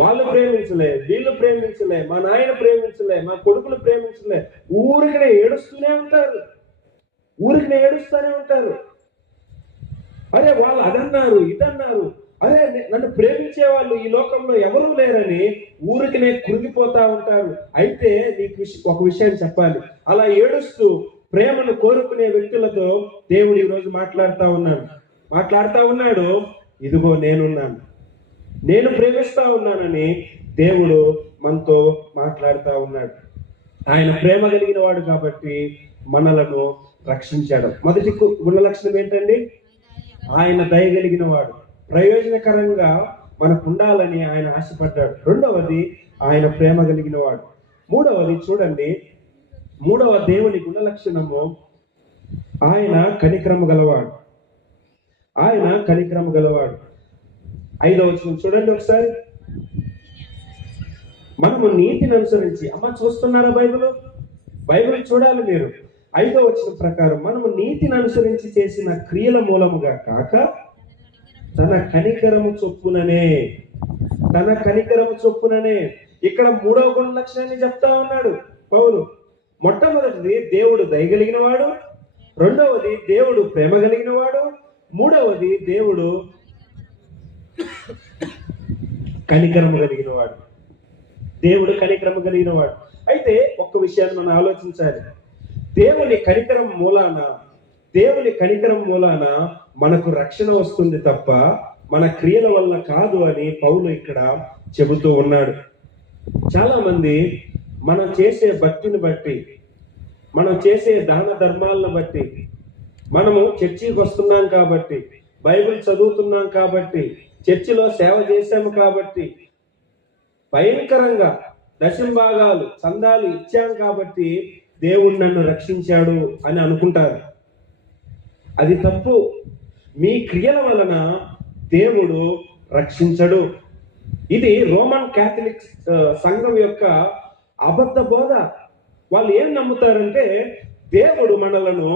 వాళ్ళు ప్రేమించలే, వీళ్ళు ప్రేమించలే, మా నాయన ప్రేమించలే, మా కొడుకులు ప్రేమించలే, ఊరికనే ఏడుస్తూనే ఉంటారు. అరే వాళ్ళు అదన్నారు, ఇదన్నారు, అరే నన్ను ప్రేమించే వాళ్ళు ఈ లోకంలో ఎవరూ లేరని ఊరికనే కృంగిపోతా ఉంటారు. అయితే నీకు ఒక విషయాన్ని చెప్పాలి, అలా ఏడుస్తూ ప్రేమను కోరుకునే వ్యక్తులతో దేవుడు ఈరోజు మాట్లాడుతా ఉన్నాడు. ఇదిగో నేనున్నాను, నేను ప్రేమిస్తా ఉన్నానని దేవుడు మనతో మాట్లాడుతా ఉన్నాడు. ఆయన ప్రేమ కలిగిన వాడు కాబట్టి మనలను రక్షించాడు. మొదటి గుణ లక్షణం ఏంటండి? ఆయన దయ కలిగిన వాడు. ప్రయోజనకరంగా మనకు ఉండాలని ఆయన ఆశపడ్డాడు. రెండవది, ఆయన ప్రేమ కలిగిన వాడు. మూడవది చూడండి, మూడవ దేవుని గుణ లక్షణము, ఆయన కనికరము గలవాడు. 5వ వచనం చూడండి ఒకసారి. మనము నీతిని అనుసరించి, అమ్మ చూస్తున్నారా బైబిల్ చూడాలి మీరు. 5వ వచనం ప్రకారం మనము నీతిని అనుసరించి చేసిన క్రియల మూలముగా కాక తన కనికరము చొప్పుననే ఇక్కడ మూడవ గుణ లక్షణాన్ని చెప్తా ఉన్నాడు పౌలు. మొట్టమొదటిది, దేవుడు దయగలిగిన వాడు. రెండవది దేవుడు ప్రేమ కలిగిన వాడు, మూడవది దేవుడు కనికరము కలిగిన వాడు. దేవుడు కనికరము కలిగిన వాడు. అయితే ఒక్క విషయాన్ని మనం ఆలోచించాలి. దేవుని కనికరం మూలాన మనకు రక్షణ వస్తుంది తప్ప మన క్రియల వల్ల కాదు అని పౌలు ఇక్కడ చెబుతూ ఉన్నాడు. చాలా మంది మనం చేసే భక్తిని బట్టి, మనం చేసే దాన ధర్మాలను బట్టి, మనము చర్చికి వస్తున్నాం కాబట్టి, బైబిల్ చదువుతున్నాం కాబట్టి, చర్చిలో సేవ చేశాము కాబట్టి, భయంకరంగా దశంభాగాలు చందాలు ఇచ్చాం కాబట్టి దేవుడు నన్ను రక్షించాడు అని అనుకుంటారు. అది తప్పు. మీ క్రియల వలన దేవుడు రక్షించడు. ఇది రోమన్ క్యాథలిక్ సంఘం యొక్క అబద్ధ బోధ. వాళ్ళు ఏం నమ్ముతారంటే దేవుడు మనలను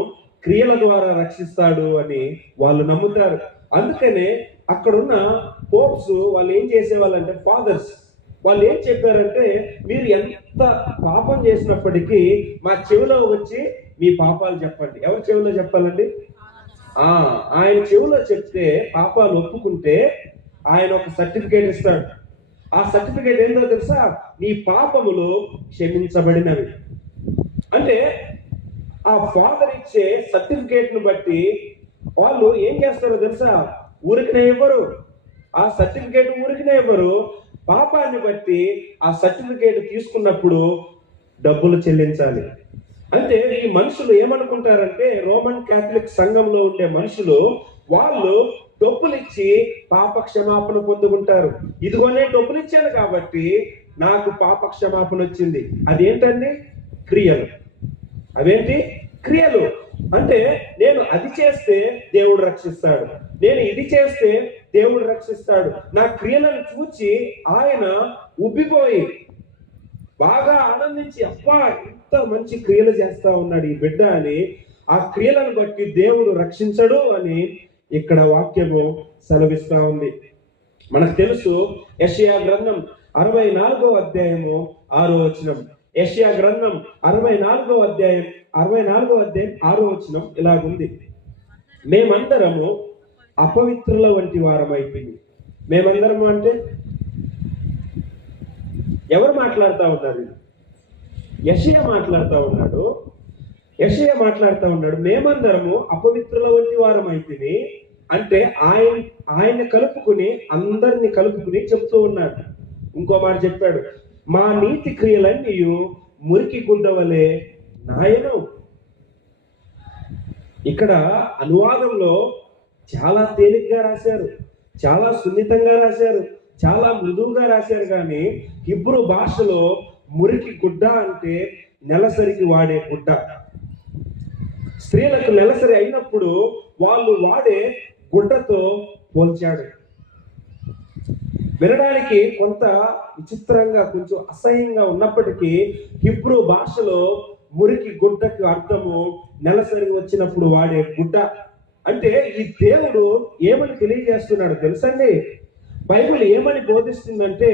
క్రియల ద్వారా రక్షిస్తాడు అని వాళ్ళు నమ్ముతారు. అందుకనే అక్కడున్న పోప్స్ వాళ్ళు ఏం చేసేవాళ్ళంటే, ఫాదర్స్ వాళ్ళు ఏం చెప్పారంటే, మీరు ఎంత పాపం చేసినప్పటికీ మా చెవిలో వచ్చి మీ పాపాలు చెప్పండి. ఎవరి చెవిలో చెప్పాలండి? ఆయన చెవిలో చెప్తే పాపాలు ఒప్పుకుంటే ఆయన ఒక సర్టిఫికేట్ ఇస్తాడు. ఆ సర్టిఫికేట్ ఏంటో తెలుసా? నీ పాపములు క్షమించబడినవి. అంటే ఆ ఫాదర్ ఇచ్చే సర్టిఫికేట్ ను బట్టి వాళ్ళు ఏం చేస్తారో తెలుసా? ఊరికినే ఇవ్వరు. ఆ సర్టిఫికేట్ ఊరికినే ఇవ్వరు. పాపాన్ని బట్టి ఆ సర్టిఫికేట్ తీసుకున్నప్పుడు డబ్బులు చెల్లించాలి. అంటే ఈ మనుషులు ఏమనుకుంటారంటే, రోమన్ క్యాథలిక్ సంఘంలో ఉండే మనుషులు వాళ్ళు డబ్బులు ఇచ్చి పాప క్షమాపణ పొందుకుంటారు. ఇదిగోనే డబ్బులు ఇచ్చాను కాబట్టి నాకు పాప క్షమాపణ వచ్చింది. అదేంటండి? క్రియలు. అవేంటి? క్రియలు. అంటే నేను అది చేస్తే దేవుడు రక్షిస్తాడు, నేను ఇది చేస్తే దేవుడు రక్షిస్తాడు. నా క్రియలను చూచి ఆయన ఉబ్బిపోయి బాగా ఆనందించి, అబ్బా ఎంత మంచి క్రియలు చేస్తా ఉన్నాడు ఈ బిడ్డ అని, ఆ క్రియలను బట్టి దేవుడు రక్షించడు అని ఇక్కడ వాక్యము సెలవిస్తా ఉంది. మనకు తెలుసు యెషయా గ్రంథం 64వ అధ్యాయము 6వ వచనం. యెషయా గ్రంథం 64వ అధ్యాయం 6వ వచనం ఇలాగుంది: మేమందరము అపవిత్రుల వంటి వారమైపోయింది. మేమందరము అంటే ఎవరు మాట్లాడుతూ ఉన్నారు? యెషయా మాట్లాడుతూ ఉన్నాడు. మేమందరము అపవిత్రుల వంటి వారం అయితేనే అంటే ఆయన కలుపుకుని, అందరిని కలుపుకుని చెప్తూ ఉన్నాడు. ఇంకో మాట చెప్పాడు, మా నీతి క్రియలన్నీ మురికి గుడ్డ వలె నాయను. ఇక్కడ అనువాదంలో చాలా తేలిగ్గా రాశారు, చాలా సున్నితంగా రాశారు, చాలా మృదువుగా రాశారు. కానీ హిబ్రూ భాషలో మురికి గుడ్డ అంటే నెలసరికి వాడే గుడ్డ. స్త్రీలకు నెలసరి అయినప్పుడు వాళ్ళు వాడే గుడ్డతో పోల్చాడు. వినడానికి కొంత విచిత్రంగా, కొంచెం అసహ్యంగా ఉన్నప్పటికీ హిబ్రూ భాషలో మురికి గుడ్డకు అర్థము నెలసరి వచ్చినప్పుడు వాడే గుడ్డ. అంటే ఈ దేవుడు ఏమని తెలియజేస్తున్నాడు తెలుసండి? బైబిల్ ఏమని బోధిస్తుందంటే,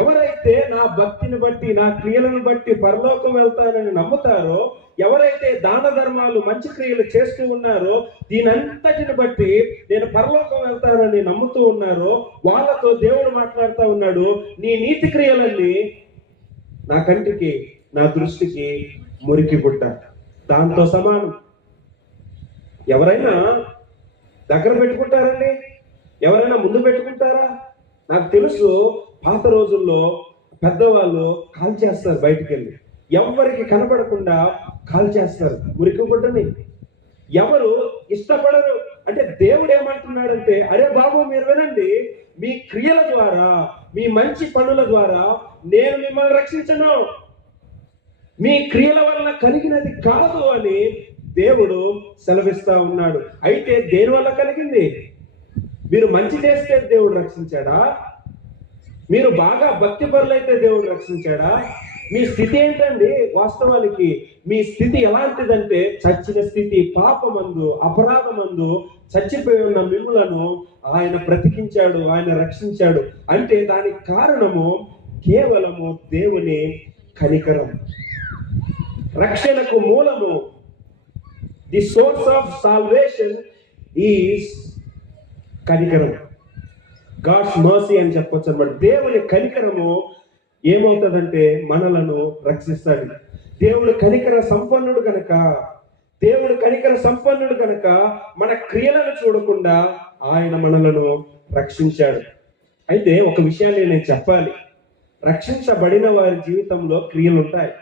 ఎవరైతే నా భక్తిని బట్టి, నా క్రియలను బట్టి పరలోకం వెళ్తానని నమ్ముతారో, ఎవరైతే దాన ధర్మాలు మంచి క్రియలు చేస్తూ ఉన్నారో, దీనంతటిని బట్టి నేను పరలోకం వెళ్తానని నమ్ముతూ ఉన్నారో, వాళ్ళతో దేవుడు మాట్లాడుతూ ఉన్నాడు, నీ నీతి క్రియలన్నీ నా కంటికి, నా దృష్టికి మురికి గుడ్డ, దాంతో సమానం. ఎవరైనా దగ్గర పెట్టుకుంటారండి? ఎవరైనా ముందు పెట్టుకుంటారా? నాకు తెలుసు, పాత రోజుల్లో పెద్దవాళ్ళు కాల్ చేస్తారు, బయటికి వెళ్ళి ఎవరికి కనపడకుండా కాల్ చేస్తారు మురికి గుడ్డని. ఎవరు ఇష్టపడరు. అంటే దేవుడు ఏమంటున్నాడంటే, అరే బాబు మీరు వినండి, మీ క్రియల ద్వారా, మీ మంచి పనుల ద్వారా నేను మిమ్మల్ని రక్షించను, మీ క్రియల వలన కలిగినది కాదు అని దేవుడు సెలవిస్తా ఉన్నాడు. అయితే దేని వల్ల కలిగింది? మీరు మంచి చేస్తే దేవుడు రక్షించాడా? మీరు బాగా భక్తి పరులైతే దేవుడు రక్షించాడా? మీ స్థితి ఏంటండి? వాస్తవానికి మీ స్థితి ఎలాంటిదంటే, చచ్చిన స్థితి, పాపమందు, అపరాధమందు చచ్చిపోయి ఉన్న మిమ్ములను ఆయన బ్రతికించాడు, ఆయన రక్షించాడు. అంటే దానికి కారణము కేవలము దేవుని కనికరం. రక్షణకు మూలము the source of salvation is కనికరం. గాడ్స్ మర్సీ అని చెప్పొచ్చు అన్నమాట. దేవుని కనికరము ఏమవుతుందంటే మనలను రక్షిస్తాడు. దేవుడు కనికర సంపన్నుడు కనుక మన క్రియలను చూడకుండా ఆయన మనలను రక్షించాడు. అయితే ఒక విషయాన్ని నేను చెప్పాలి. రక్షించబడిన వారి జీవితంలో క్రియలు ఉంటాయి,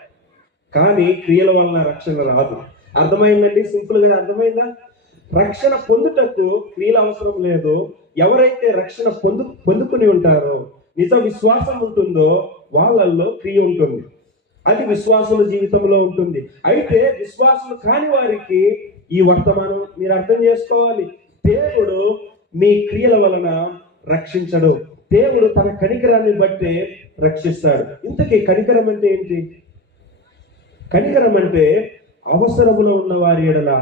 కానీ క్రియల వలన రక్షణ రాదు. అర్థమైందండి? సింపుల్ గా అర్థమైందా? రక్షణ పొందుటకు క్రియలు అవసరం లేదు. ఎవరైతే రక్షణ పొందుకుని ఉంటారో, నిజ విశ్వాసం ఉంటుందో వాళ్ళల్లో క్రియ ఉంటుంది. అది విశ్వాసుల జీవితంలో ఉంటుంది. అయితే విశ్వాసులు కాని వారికి ఈ వర్తమానం మీరు అర్థం చేసుకోవాలి. దేవుడు మీ క్రియల వలన రక్షించడు. దేవుడు తన కనికరాన్ని బట్టే రక్షిస్తాడు. ఇంతకీ కనికరం అంటే ఏంటి? కనికరం అంటే అవసరములో ఉన్న వారి ఎడల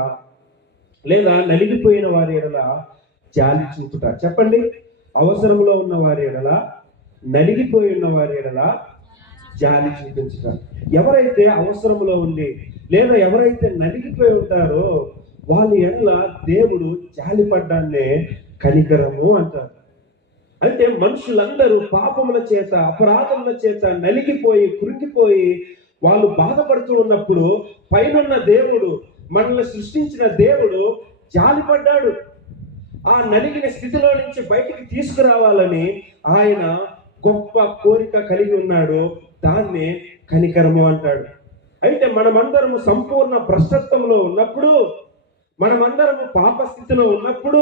లేదా నలిగిపోయిన వారి ఎడల జాలి చూపుట. చెప్పండి. అవసరంలో ఉన్న వారి ఎడల, నలిగిపోయి ఉన్న వారి ఎడల జాలి చూపించుట. ఎవరైతే అవసరంలో ఉండి లేదా ఎవరైతే నలిగిపోయి ఉంటారో వాళ్ళ ఎడల దేవుడు జాలి పడ్డాన్నే కనికరము అంటారు. అంటే మనుషులందరూ పాపముల చేత, అపరాధముల చేత నలిగిపోయి కృంగిపోయి వాళ్ళు బాధపడుతూ ఉన్నప్పుడు పైనున్న దేవుడు, మనల్ని సృష్టించిన దేవుడు జాలిపడ్డాడు. ఆ నలిగిన స్థితిలో నుంచి బయటికి తీసుకురావాలని ఆయన గొప్ప కోరిక కలిగి ఉన్నాడు. దాన్నే కనికరము అంటాడు. అయితే మనమందరము సంపూర్ణ భ్రష్టత్వంలో ఉన్నప్పుడు, మనమందరము పాప స్థితిలో ఉన్నప్పుడు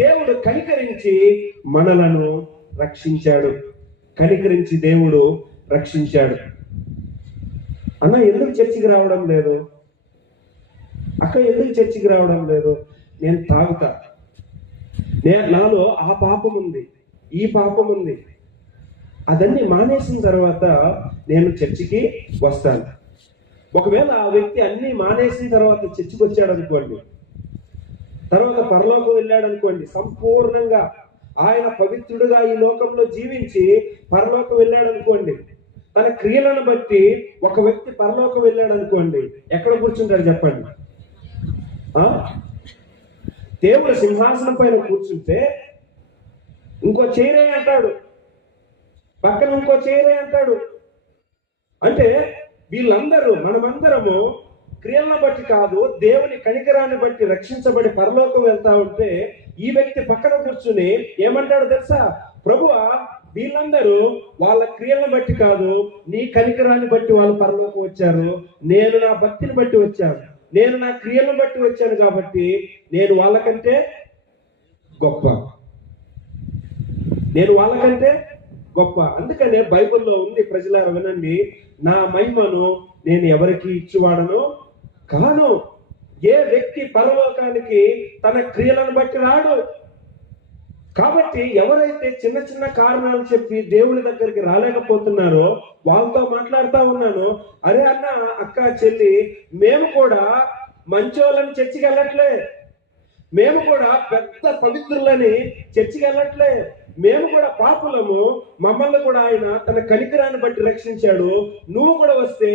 దేవుడు కనికరించి మనలను రక్షించాడు. కనికరించి దేవుడు రక్షించాడు. అన్న ఎందుకు చర్చికి రావడం లేదు? అక్క ఎందుకు చర్చికి రావడం లేదు? నేను తాగుతా, నాలో ఆ పాపం ఉంది, ఈ పాపం ఉంది, అదన్నీ మానేసిన తర్వాత నేను చర్చికి వస్తాను. ఒకవేళ ఆ వ్యక్తి అన్ని మానేసిన తర్వాత చర్చికి వచ్చాడు అనుకోండి, తర్వాత పరలోకం వెళ్ళాడు అనుకోండి, సంపూర్ణంగా ఆయన పవిత్రుడుగా ఈ లోకంలో జీవించి పరలోకం వెళ్ళాడు అనుకోండి, తన క్రియలను బట్టి ఒక వ్యక్తి పరలోకం వెళ్ళాడు అనుకోండి, ఎక్కడ కూర్చుంటాడు చెప్పండి? దేవుడు సింహాసనం పైన కూర్చుంటే ఇంకో చైరే అంటాడు, పక్కన ఇంకో చైరే అంటాడు. అంటే వీళ్ళందరూ, మనమందరము క్రియలను బట్టి కాదు, దేవుని కనికరాన్ని బట్టి రక్షించబడి పరలోకం వెళ్తా ఉంటే ఈ వ్యక్తి పక్కన కూర్చుని ఏమంటాడు తెలుసా? ప్రభువా, వీళ్ళందరూ వాళ్ళ క్రియలను బట్టి కాదు, నీ కనికరాన్ని బట్టి వాళ్ళు పరలోకం వచ్చారు. నేను నా భక్తిని బట్టి వచ్చాను, నేను నా క్రియలను బట్టి వచ్చాను, కాబట్టి నేను వాళ్ళకంటే గొప్ప, నేను వాళ్ళకంటే గొప్ప. అందుకనే బైబిల్లో ఉంది, ప్రజలారా వినండి, నా మహిమను నేను ఎవరికి ఇచ్చివాడను కాను. ఏ వ్యక్తి పరలోకానికి తన క్రియలను బట్టి రాడు. కాబట్టి ఎవరైతే చిన్న చిన్న కారణాలు చెప్పి దేవుని దగ్గరికి రాలేకపోతున్నారో వాళ్ళతో మాట్లాడుతూ ఉన్నాను. అరే అన్న, అక్క, చెల్లి, మేము కూడా మంచోళ్ళని చర్చికి వెళ్ళట్లే, మేము కూడా పెద్ద పవిత్రులని చర్చికి వెళ్ళట్లే, మేము కూడా పాపులము, మమ్మల్ని కూడా ఆయన తన కనికరాన్ని బట్టి రక్షించాడు. నువ్వు కూడా వస్తే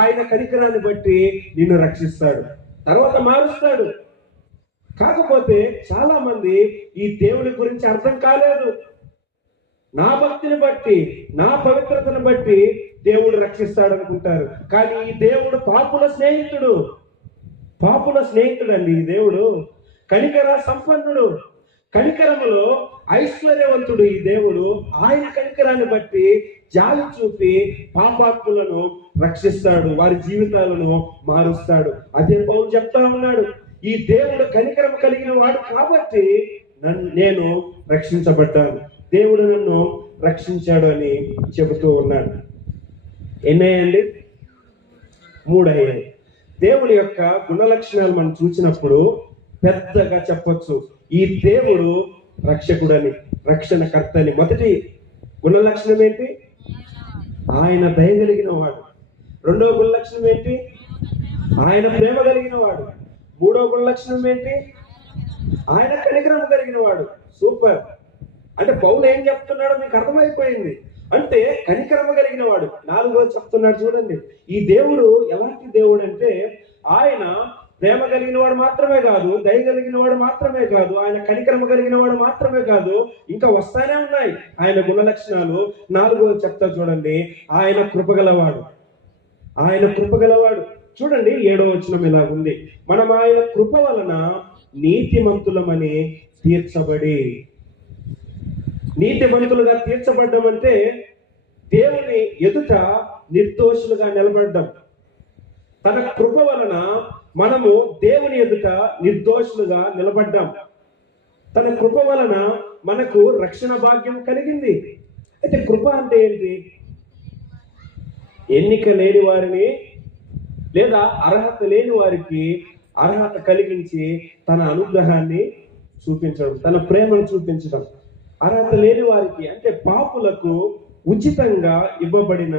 ఆయన కనికరాన్ని బట్టి నిన్ను రక్షిస్తాడు, తర్వాత మారుస్తాడు. కాకపోతే చాలా మంది ఈ దేవుని గురించి అర్థం కాలేదు. నా భక్తిని బట్టి, నా పవిత్రతను బట్టి దేవుడు రక్షిస్తాడు అనుకుంటారు. కానీ ఈ దేవుడు పాపుల స్నేహితుడు, పాపుల స్నేహితుడు అండి ఈ దేవుడు. కనికర సంపన్నుడు, కనికరములో ఐశ్వర్యవంతుడు ఈ దేవుడు. ఆయన కనికరాన్ని బట్టి జాలి చూపి పాపాత్ములను రక్షిస్తాడు, వారి జీవితాలను మారుస్తాడు. అదే పౌలు చెప్తా ఉన్నాడు, ఈ దేవుడు కనికరం కలిగిన వాడు కాబట్టి నేను రక్షించబడ్డాను, దేవుడు నన్ను రక్షించాడు అని చెబుతూ ఉన్నాడు. ఎన్నయ్యండి? 3 అయ్యాయి. దేవుడి యొక్క గుణలక్షణాలు మనం చూసినప్పుడు పెద్దగా చెప్పొచ్చు, ఈ దేవుడు రక్షకుడని, రక్షణకర్తని. మొదటి గుణలక్షణం ఏంటి? ఆయన దయ కలిగిన వాడు. రెండవ గుణలక్షణం ఏంటి? ఆయన ప్రేమ కలిగిన వాడు. మూడవ గుణలక్షణం ఏంటి? ఆయన కనికరం కలిగిన వాడు. సూపర్. అంటే పౌలు ఏం చెప్తున్నాడో మీకు అర్థమైపోయింది. అంటే కనికరమ కలిగిన వాడు. 4వ చెప్తున్నాడు చూడండి. ఈ దేవుడు ఎలాంటి దేవుడు అంటే ఆయన ప్రేమ కలిగిన వాడు మాత్రమే కాదు, దయ కలిగిన వాడు మాత్రమే కాదు, ఆయన కనికరమ కలిగిన వాడు మాత్రమే కాదు, ఇంకా వస్తానే ఉన్నాయి ఆయన గుణ లక్షణాలు. 4వ చెప్తా చూడండి, ఆయన కృపగలవాడు. ఆయన కృపగలవాడు. చూడండి 7వ వచనం ఇలాగుంది, మనం ఆయన కృప వలన నీతిమంతులమని తీర్చబడి. నీతిమంతులుగా తీర్చబడ్డం అంటే దేవుని ఎదుట నిర్దోషులుగా నిలబడ్డం. తన కృప వలన మనము దేవుని ఎదుట నిర్దోషులుగా నిలబడ్డాం. తన కృప వలన మనకు రక్షణ భాగ్యం కలిగింది. అయితే కృప అంటే ఏంటి? ఎన్నిక లేని వారిని లేదా అర్హత లేని వారికి అర్హత కలిగించి తన అనుగ్రహాన్ని చూపించడం, తన ప్రేమను చూపించడం. అర్హత లేని వారికి అంటే పాపులకు ఉచితంగా ఇవ్వబడిన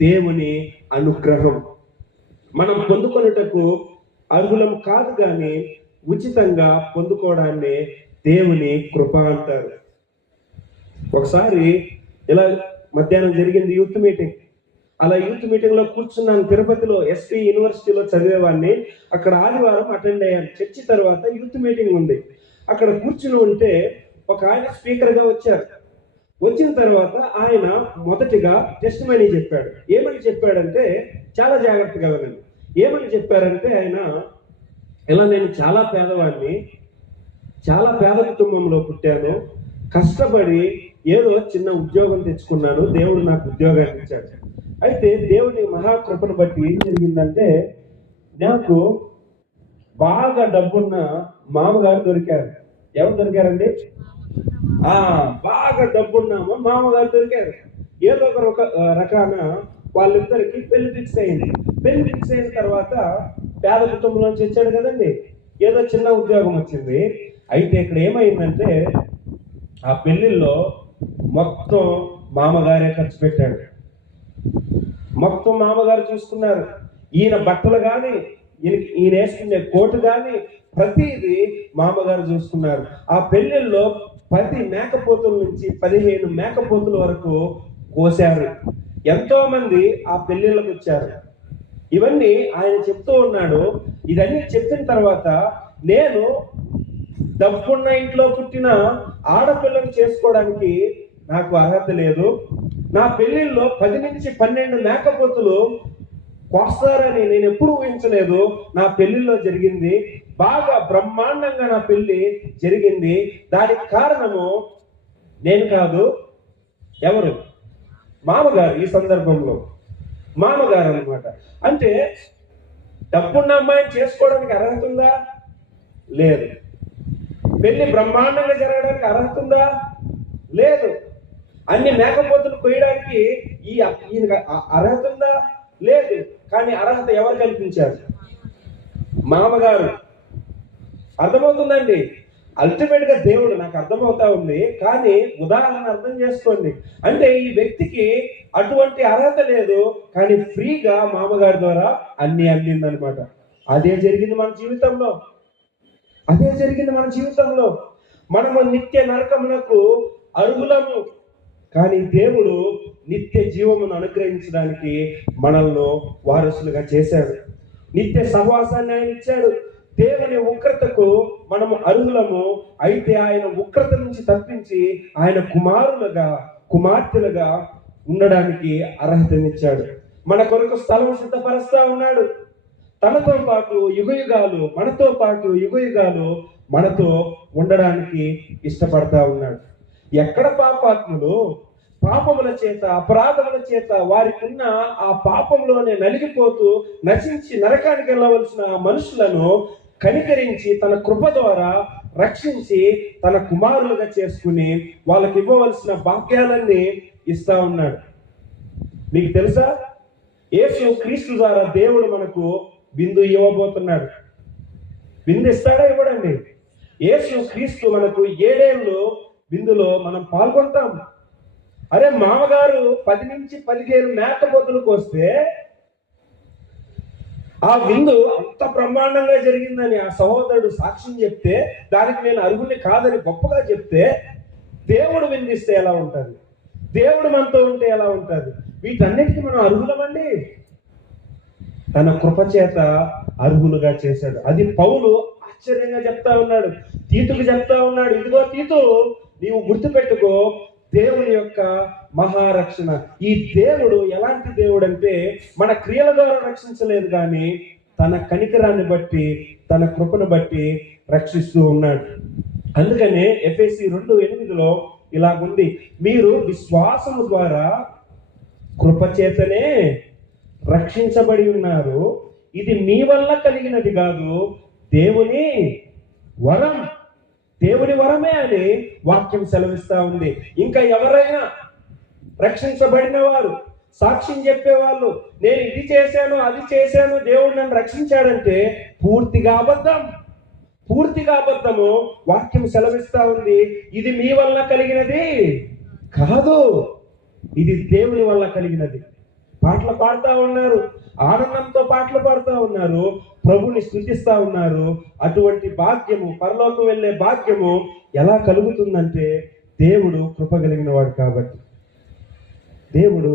దేవుని అనుగ్రహం. మనం పొందుకొనుటకు అర్హులం కాదు, కానీ ఉచితంగా పొందుకోవడాన్ని దేవుని కృప అంటారు. ఒకసారి ఇలా మధ్యాహ్నం జరిగింది యూత్ మీటింగ్. అలా యూత్ మీటింగ్ లో కూర్చున్నాను. తిరుపతిలో ఎస్పీ యూనివర్సిటీలో చదివేవాడిని. అక్కడ ఆదివారం అటెండ్ అయ్యాను. చర్చి తర్వాత యూత్ మీటింగ్ ఉంది. అక్కడ కూర్చుని ఉంటే ఒక ఆయన స్పీకర్ గా వచ్చారు. వచ్చిన తర్వాత ఆయన మొదటిగా టెస్టిమనీ చెప్పాడు. ఏమని చెప్పాడంటే, చాలా జాగ్రత్తగా వినండి. ఏమని చెప్పారంటే ఆయన, ఇలా నేను చాలా పేదవాడిని, చాలా పేద కుటుంబంలో పుట్టాను, కష్టపడి ఏదో చిన్న ఉద్యోగం తెచ్చుకున్నాను, దేవుడు నాకు ఉద్యోగాన్ని ఇచ్చాడు. అయితే దేవుని మహాకృపను బట్టి ఏం జరిగిందంటే, నాకు బాగా డబ్బున్న మామగారు దొరికారు. ఎవరు దొరికారండి? బాగా డబ్బున్న మామగారు దొరికారు. ఏదో ఒక రకాన వాళ్ళిద్దరికి పెళ్లి ఫిక్స్ అయింది. పెళ్లి ఫిక్స్ అయిన తర్వాత పేద కుటుంబంలోంచి వచ్చాడు కదండి, ఏదో చిన్న ఉద్యోగం వచ్చింది. అయితే ఇక్కడ ఏమైందంటే, ఆ పెళ్లిల్లో మొత్తం మామగారే ఖర్చు పెట్టాడు. మొత్తం మామగారు చూసుకున్నారు. ఈయన బట్టలు కానీ, ఈయన వేసుకునే కోటు కానీ ప్రతిదీ మామగారు చూసుకున్నారు. ఆ పెళ్లిల్లో 10 మేకపోతుల నుంచి 15 మేకపోతుల వరకు కోశారు. ఎంతో మంది ఆ పెళ్లిళ్ళకు వచ్చారు. ఇవన్నీ ఆయన చెప్తూ ఉన్నాడు. ఇవన్నీ చెప్పిన తర్వాత, నేను డబ్బున్న ఇంట్లో పుట్టిన ఆడపిల్లను చేసుకోవడానికి నాకు అర్హత లేదు. నా పెళ్లిల్లో 10 నుంచి 12 మేకపోతులు కోస్తారని నేను ఎప్పుడు ఊహించలేదు. నా పెళ్లిలో జరిగింది. బాగా బ్రహ్మాండంగా నా పెళ్లి జరిగింది. దానికి కారణము నేను కాదు, ఎవరు? మామగారు. ఈ సందర్భంలో మామగారు అన్నమాట. అంటే డబ్బున్న అమ్మాయిని చేసుకోవడానికి అర్హత ఉందా? లేదు. పెళ్లి బ్రహ్మాండంగా జరగడానికి అర్హత ఉందా? లేదు. అన్ని మేకపోతులు కొయ్యడానికి ఈయన అర్హత ఉందా? లేదు. కానీ అర్హత ఎవరు కల్పించారు? మామగారు. అర్థమవుతుందండి? అల్టిమేట్ గా దేవుడు, నాకు అర్థమవుతా ఉంది, కానీ ఉదాహరణ అర్థం చేసుకోండి. అంటే ఈ వ్యక్తికి అటువంటి అర్హత లేదు, కానీ ఫ్రీగా మామగారి ద్వారా అన్ని అందిందనమాట. అదే జరిగింది మన జీవితంలో. అదే జరిగింది మన జీవితంలో. మనము నిత్య నరకమునకు అర్హులము, కానీ దేవుడు నిత్య జీవమును అనుగ్రహించడానికి మనల్ని వారసులుగా చేశాడు. నిత్య సహవాసాన్ని ఆయన ఇచ్చాడు. దేవుని ఉగ్రతకు మనము అర్హులము. అయితే ఆయన ఉగ్రత నుంచి తప్పించి ఆయన కుమారులుగా, కుమార్తెలుగా ఉండడానికి అర్హతనిచ్చాడు. మన కొరకు స్థలం సిద్ధపరుస్తా ఉన్నాడు. తనతో పాటు యుగయుగాలు, మనతో పాటు యుగయుగాలు మనతో ఉండడానికి ఇష్టపడతా ఉన్నాడు. ఎక్కడ పాపాత్ములు పాపముల చేత, అపరాధముల చేత వారికి ఉన్న ఆ పాపంలోనే నలిగిపోతూ నశించి నరకానికి వెళ్ళవలసిన మనుషులను కనికరించి తన కృప ద్వారా రక్షించి తన కుమారులుగా చేసుకుని వాళ్ళకి ఇవ్వవలసిన భాగ్యాలన్నీ ఇస్తా ఉన్నాడు. మీకు తెలుసా, యేసు క్రీస్తు ద్వారా దేవుడు మనకు విందు ఇవ్వబోతున్నాడు. విందు ఇస్తాడా? ఇవ్వడండి. యేసు క్రీస్తు మనకు 7 ఏళ్ళు విందులో మనం పాల్గొంటాం. అరే మామగారు 10 నుంచి 15 మేకపోతులకు వస్తే ఆ విందు అంత బ్రహ్మాండంగా జరిగిందని ఆ సహోదరుడు సాక్ష్యం చెప్తే, దానికి నేను అర్హుని కాదని గొప్పగా చెప్తే, దేవుడు విందిస్తే ఎలా ఉంటుంది? దేవుడు మనతో ఉంటే ఎలా ఉంటుంది? వీటన్నిటికీ మనం అర్హులమండి. తన కృప చేత అర్హులుగా చేశాడు. అది పౌలు ఆశ్చర్యంగా చెప్తా ఉన్నాడు, తీతుకు చెప్తా ఉన్నాడు, ఇదిగో తీతు, నీవు గుర్తుపెట్టుకో దేవుని యొక్క మహారక్షణ. ఈ దేవుడు ఎలాంటి దేవుడు అంటే మన క్రియల ద్వారా రక్షించలేదు, కానీ తన కనికరాన్ని బట్టి, తన కృపను బట్టి రక్షిస్తూ ఉన్నాడు. అందుకనే ఎఫెసీ 2:8 ఇలాగుంది, మీరు విశ్వాసము ద్వారా కృపచేతనే రక్షించబడి ఉన్నారు, ఇది మీ వల్ల కలిగినది కాదు, దేవుని వరం. దేవుని వరమే అని వాక్యం సెలవిస్తా ఉంది. ఇంకా ఎవరైనా రక్షించబడిన వారు, సాక్ష్యం చెప్పేవాళ్ళు, నేను ఇది చేశాను అది చేశాను దేవుడు నన్ను రక్షించాడంటే పూర్తిగా అబద్ధం, పూర్తిగా అబద్ధము. వాక్యం సెలవిస్తా ఉంది, ఇది మీ వల్ల కలిగినది కాదు, ఇది దేవుని వల్ల కలిగినది. పాటలు పాడుతూ ఉన్నారు, ఆనందంతో పాటలు పాడుతూ ఉన్నారు, ప్రభుని స్తుతిస్తా ఉన్నారు. అటువంటి భాగ్యము, పరలోకం వెళ్ళే భాగ్యము ఎలా కలుగుతుందంటే దేవుడు కృప కలిగిన వాడు కాబట్టి, దేవుడు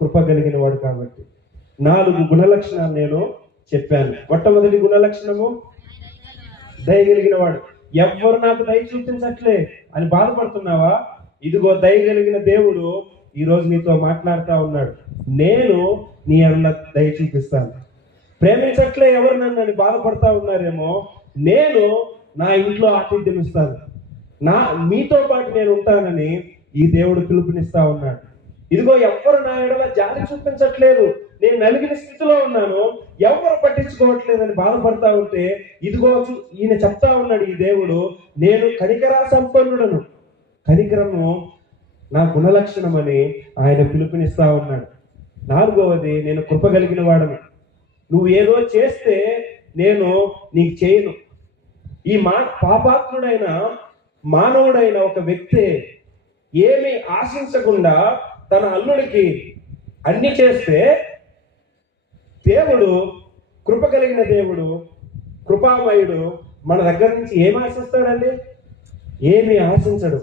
కృప కలిగిన వాడు కాబట్టి. 4 గుణలక్షణాలు నేను చెప్పాను. మొట్టమొదటి గుణలక్షణము దయగలిగిన వాడు. ఎవ్వరు నాకు దయ చూపించట్లే అని బాధపడుతున్నావా? ఇదిగో దయగలిగిన దేవుడు ఈరోజు నీతో మాట్లాడుతూ ఉన్నాడు. నేను నీ అన్న దయ చూపిస్తాను. ప్రేమించట్లే ఎవరు నన్ను అని బాధపడతా ఉన్నారేమో, నేను నా ఇంట్లో ఆతిథ్యం ఇస్తాను, మీతో పాటు నేను ఉంటానని ఈ దేవుడు పిలుపునిస్తా ఉన్నాడు. ఇదిగో ఎవ్వరు నా ఎడల జాలి చూపించట్లేదు, నేను నలిగిన స్థితిలో ఉన్నాను, ఎవరు పట్టించుకోవట్లేదని బాధపడతా ఉంటే, ఇదిగో ఈయన చెప్తా ఉన్నాడు ఈ దేవుడు, నేను కనికరా సంపన్నుడను, కనికరము నా గుణలక్షణం అని ఆయన పిలుపునిస్తా ఉన్నాడు. 4వది, నేను కృప కలిగిన వాడను. నువ్వు ఏదో చేస్తే నేను నీకు చేయను. ఈ పాపాత్ముడైన మానవుడైన ఒక వ్యక్తి ఏమీ ఆశించకుండా తన అల్లుడికి అన్ని చేస్తే, దేవుడు కృప కలిగిన దేవుడు, కృపామయుడు మన దగ్గర నుంచి ఏమి ఆశిస్తాడండి? ఏమీ ఆశించడు.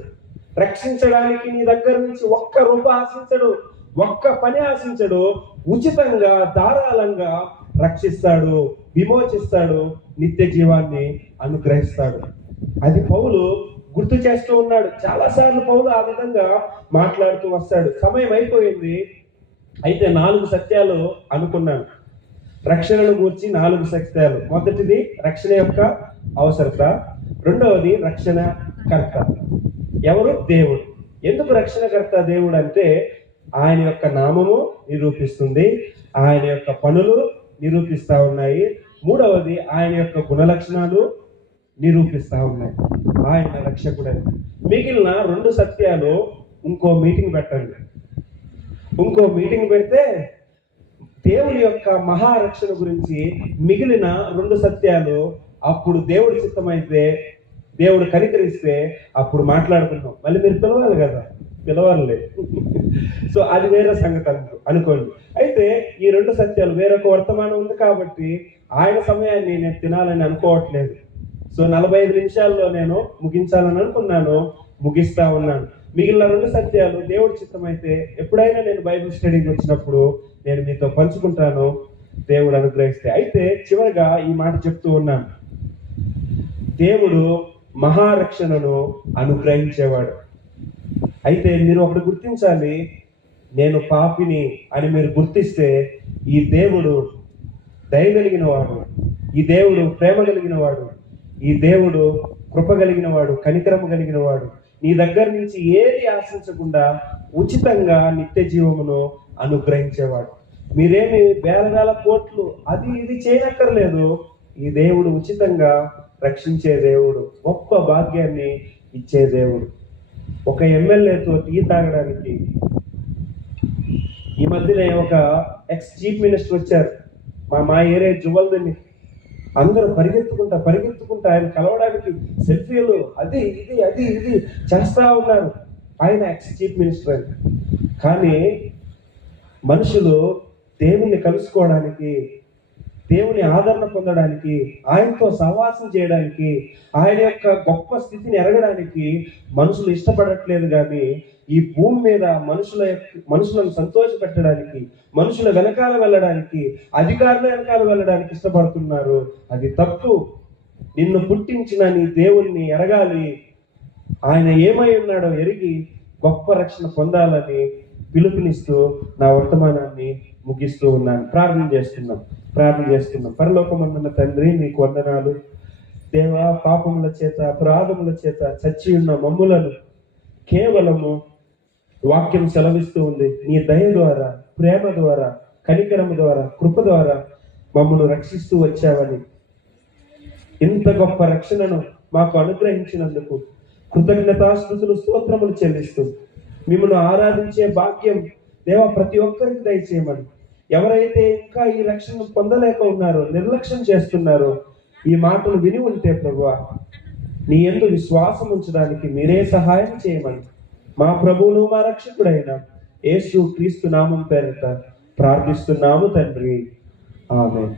రక్షించడానికి నీ దగ్గర నుంచి ఒక్క రూపాయి ఆశించడు, ఒక్క పని ఆశించడు. ఉచితంగా ధారాళంగా రక్షిస్తాడు, విమోచిస్తాడు, నిత్య జీవాన్ని అనుగ్రహిస్తాడు. అది పౌలు గుర్తు చేస్తూ ఉన్నాడు. చాలాసార్లు పౌలు ఆ విధంగా మాట్లాడుతూ వస్తాడు. సమయం అయిపోయింది, అయితే 4 సత్యాలు అనుకున్నాను. రక్షణను గూర్చి 4 సత్యాలు. మొదటిది రక్షణ యొక్క అవసరత, రెండవది రక్షణకర్త. ఎవరు? దేవుడు. ఎందుకు రక్షణకర్త దేవుడు అంటే ఆయన యొక్క నామము నిరూపిస్తుంది, ఆయన యొక్క పనులు నిరూపిస్తా ఉన్నాయి. మూడవది ఆయన యొక్క గుణలక్షణాలు నిరూపిస్తా ఉన్నాయి. ఆయన రక్షకుడని. మిగిలిన 2 సత్యాలు ఇంకో మీటింగ్ పెట్టండి. ఇంకో మీటింగ్ పెడితే దేవుని యొక్క మహారక్షణ గురించి మిగిలిన 2 సత్యాలు అప్పుడు దేవుడి చిత్తమైతే, దేవుడు కనికరిస్తే అప్పుడు మాట్లాడుకుందాం. మళ్ళీ మీరు పిలవాలి కదా, పిలవాలి. సో అది వేరే సంగతి అనుకోండి. అయితే ఈ 2 సత్యాలు, వేరొక వర్తమానం ఉంది కాబట్టి ఆయన సమయాన్ని నేను తినాలని అనుకోవట్లేదు. సో 45 నిమిషాల్లో నేను ముగించాలని అనుకున్నాను, ముగిస్తా ఉన్నాను. మిగిలిన 2 సత్యాలు దేవుడి చిత్తమైతే ఎప్పుడైనా నేను బైబిల్ స్టడీకి వచ్చినప్పుడు నేను మీతో పంచుకుంటాను, దేవుడు అనుగ్రహిస్తే. అయితే చివరిగా ఈ మాట చెప్తూ ఉన్నాను, దేవుడు మహారక్షణను అనుగ్రహించేవాడు. అయితే మీరు ఒకటి గుర్తించాలి, నేను పాపిని అని మీరు గుర్తిస్తే, ఈ దేవుడు దయగలిగిన వాడు, ఈ దేవుడు ప్రేమ కలిగిన వాడు, ఈ దేవుడు కృప కలిగిన వాడు, కనికరము కలిగిన వాడు, నీ దగ్గర నుంచి ఏది ఆశించకుండా ఉచితంగా నిత్య జీవమును అనుగ్రహించేవాడు. మీరేమి వేల కోట్లు అది ఇది చేయనక్కర్లేదు. ఈ దేవుడు ఉచితంగా రక్షించే దేవుడు, గొప్ప భాగ్యాన్ని ఇచ్చే దేవుడు. ఒక ఎమ్మెల్యేతో టీ తాగడానికి ఈ మధ్యనే ఒక ఎక్స్ చీఫ్ మినిస్టర్ వచ్చారు మా ఏరియా జువల్దని. అందరూ పరిగెత్తుకుంటా ఆయన కలవడానికి సెల్ఫీలు అది ఇది చేస్తా ఉన్నారు. ఆయన ఎక్స్ చీఫ్ మినిస్టర్ అని. కానీ మనుషులు దేవుణ్ణి కలుసుకోవడానికి, దేవుని ఆదరణ పొందడానికి, ఆయనతో సహవాసం చేయడానికి, ఆయన యొక్క గొప్ప స్థితిని ఎరగడానికి మనుషులు ఇష్టపడట్లేదు. కానీ ఈ భూమి మీద మనుషులను సంతోషపెట్టడానికి, మనుషుల వెనకాల వెళ్ళడానికి, అధికారుల వెనకాల వెళ్ళడానికి ఇష్టపడుతున్నారు. అది తప్పు. నిన్ను పుట్టించిన నీ దేవుణ్ణి ఎరగాలి, ఆయన ఏమై ఉన్నాడో ఎరిగి గొప్ప రక్షణ పొందాలని పిలుపునిస్తూ నా వర్తమానాన్ని ముగిస్తూ ఉన్నాను. ప్రార్థన చేస్తున్నాం. పరలోకమందున్న తండ్రి, నీకు వందనాలు. దేవా, పాపముల చేత, అపరాధముల చేత చచ్చి ఉన్న మమ్ములను కేవలము వాక్యం సెలవిస్తూ ఉంది, నీ దయ ద్వారా, ప్రేమ ద్వారా, కనికరము ద్వారా, కృప ద్వారా మమ్మల్ని రక్షిస్తూ వచ్చావని, ఇంత గొప్ప రక్షణను మాకు అనుగ్రహించినందుకు కృతజ్ఞతాస్తుతులు, స్తోత్రములు చెల్లిస్తూ మిమ్మల్ని ఆరాధించే భాగ్యం దేవా ప్రతి ఒక్కరికి దయచేయమని. ఎవరైతే ఇంకా ఈ రక్షణను పొందలేక ఉన్నారో, నిర్లక్ష్యం చేస్తున్నారో, ఈ మాటలు విని ఉంటే ప్రభువా, నీ యందు విశ్వాసం ఉంచడానికి మీరే సహాయం చేయమని మా ప్రభువును మా రక్షకుడైన యేసు క్రీస్తు నామం పేరిట ప్రార్థిస్తున్నాము తండ్రి. ఆమేన్.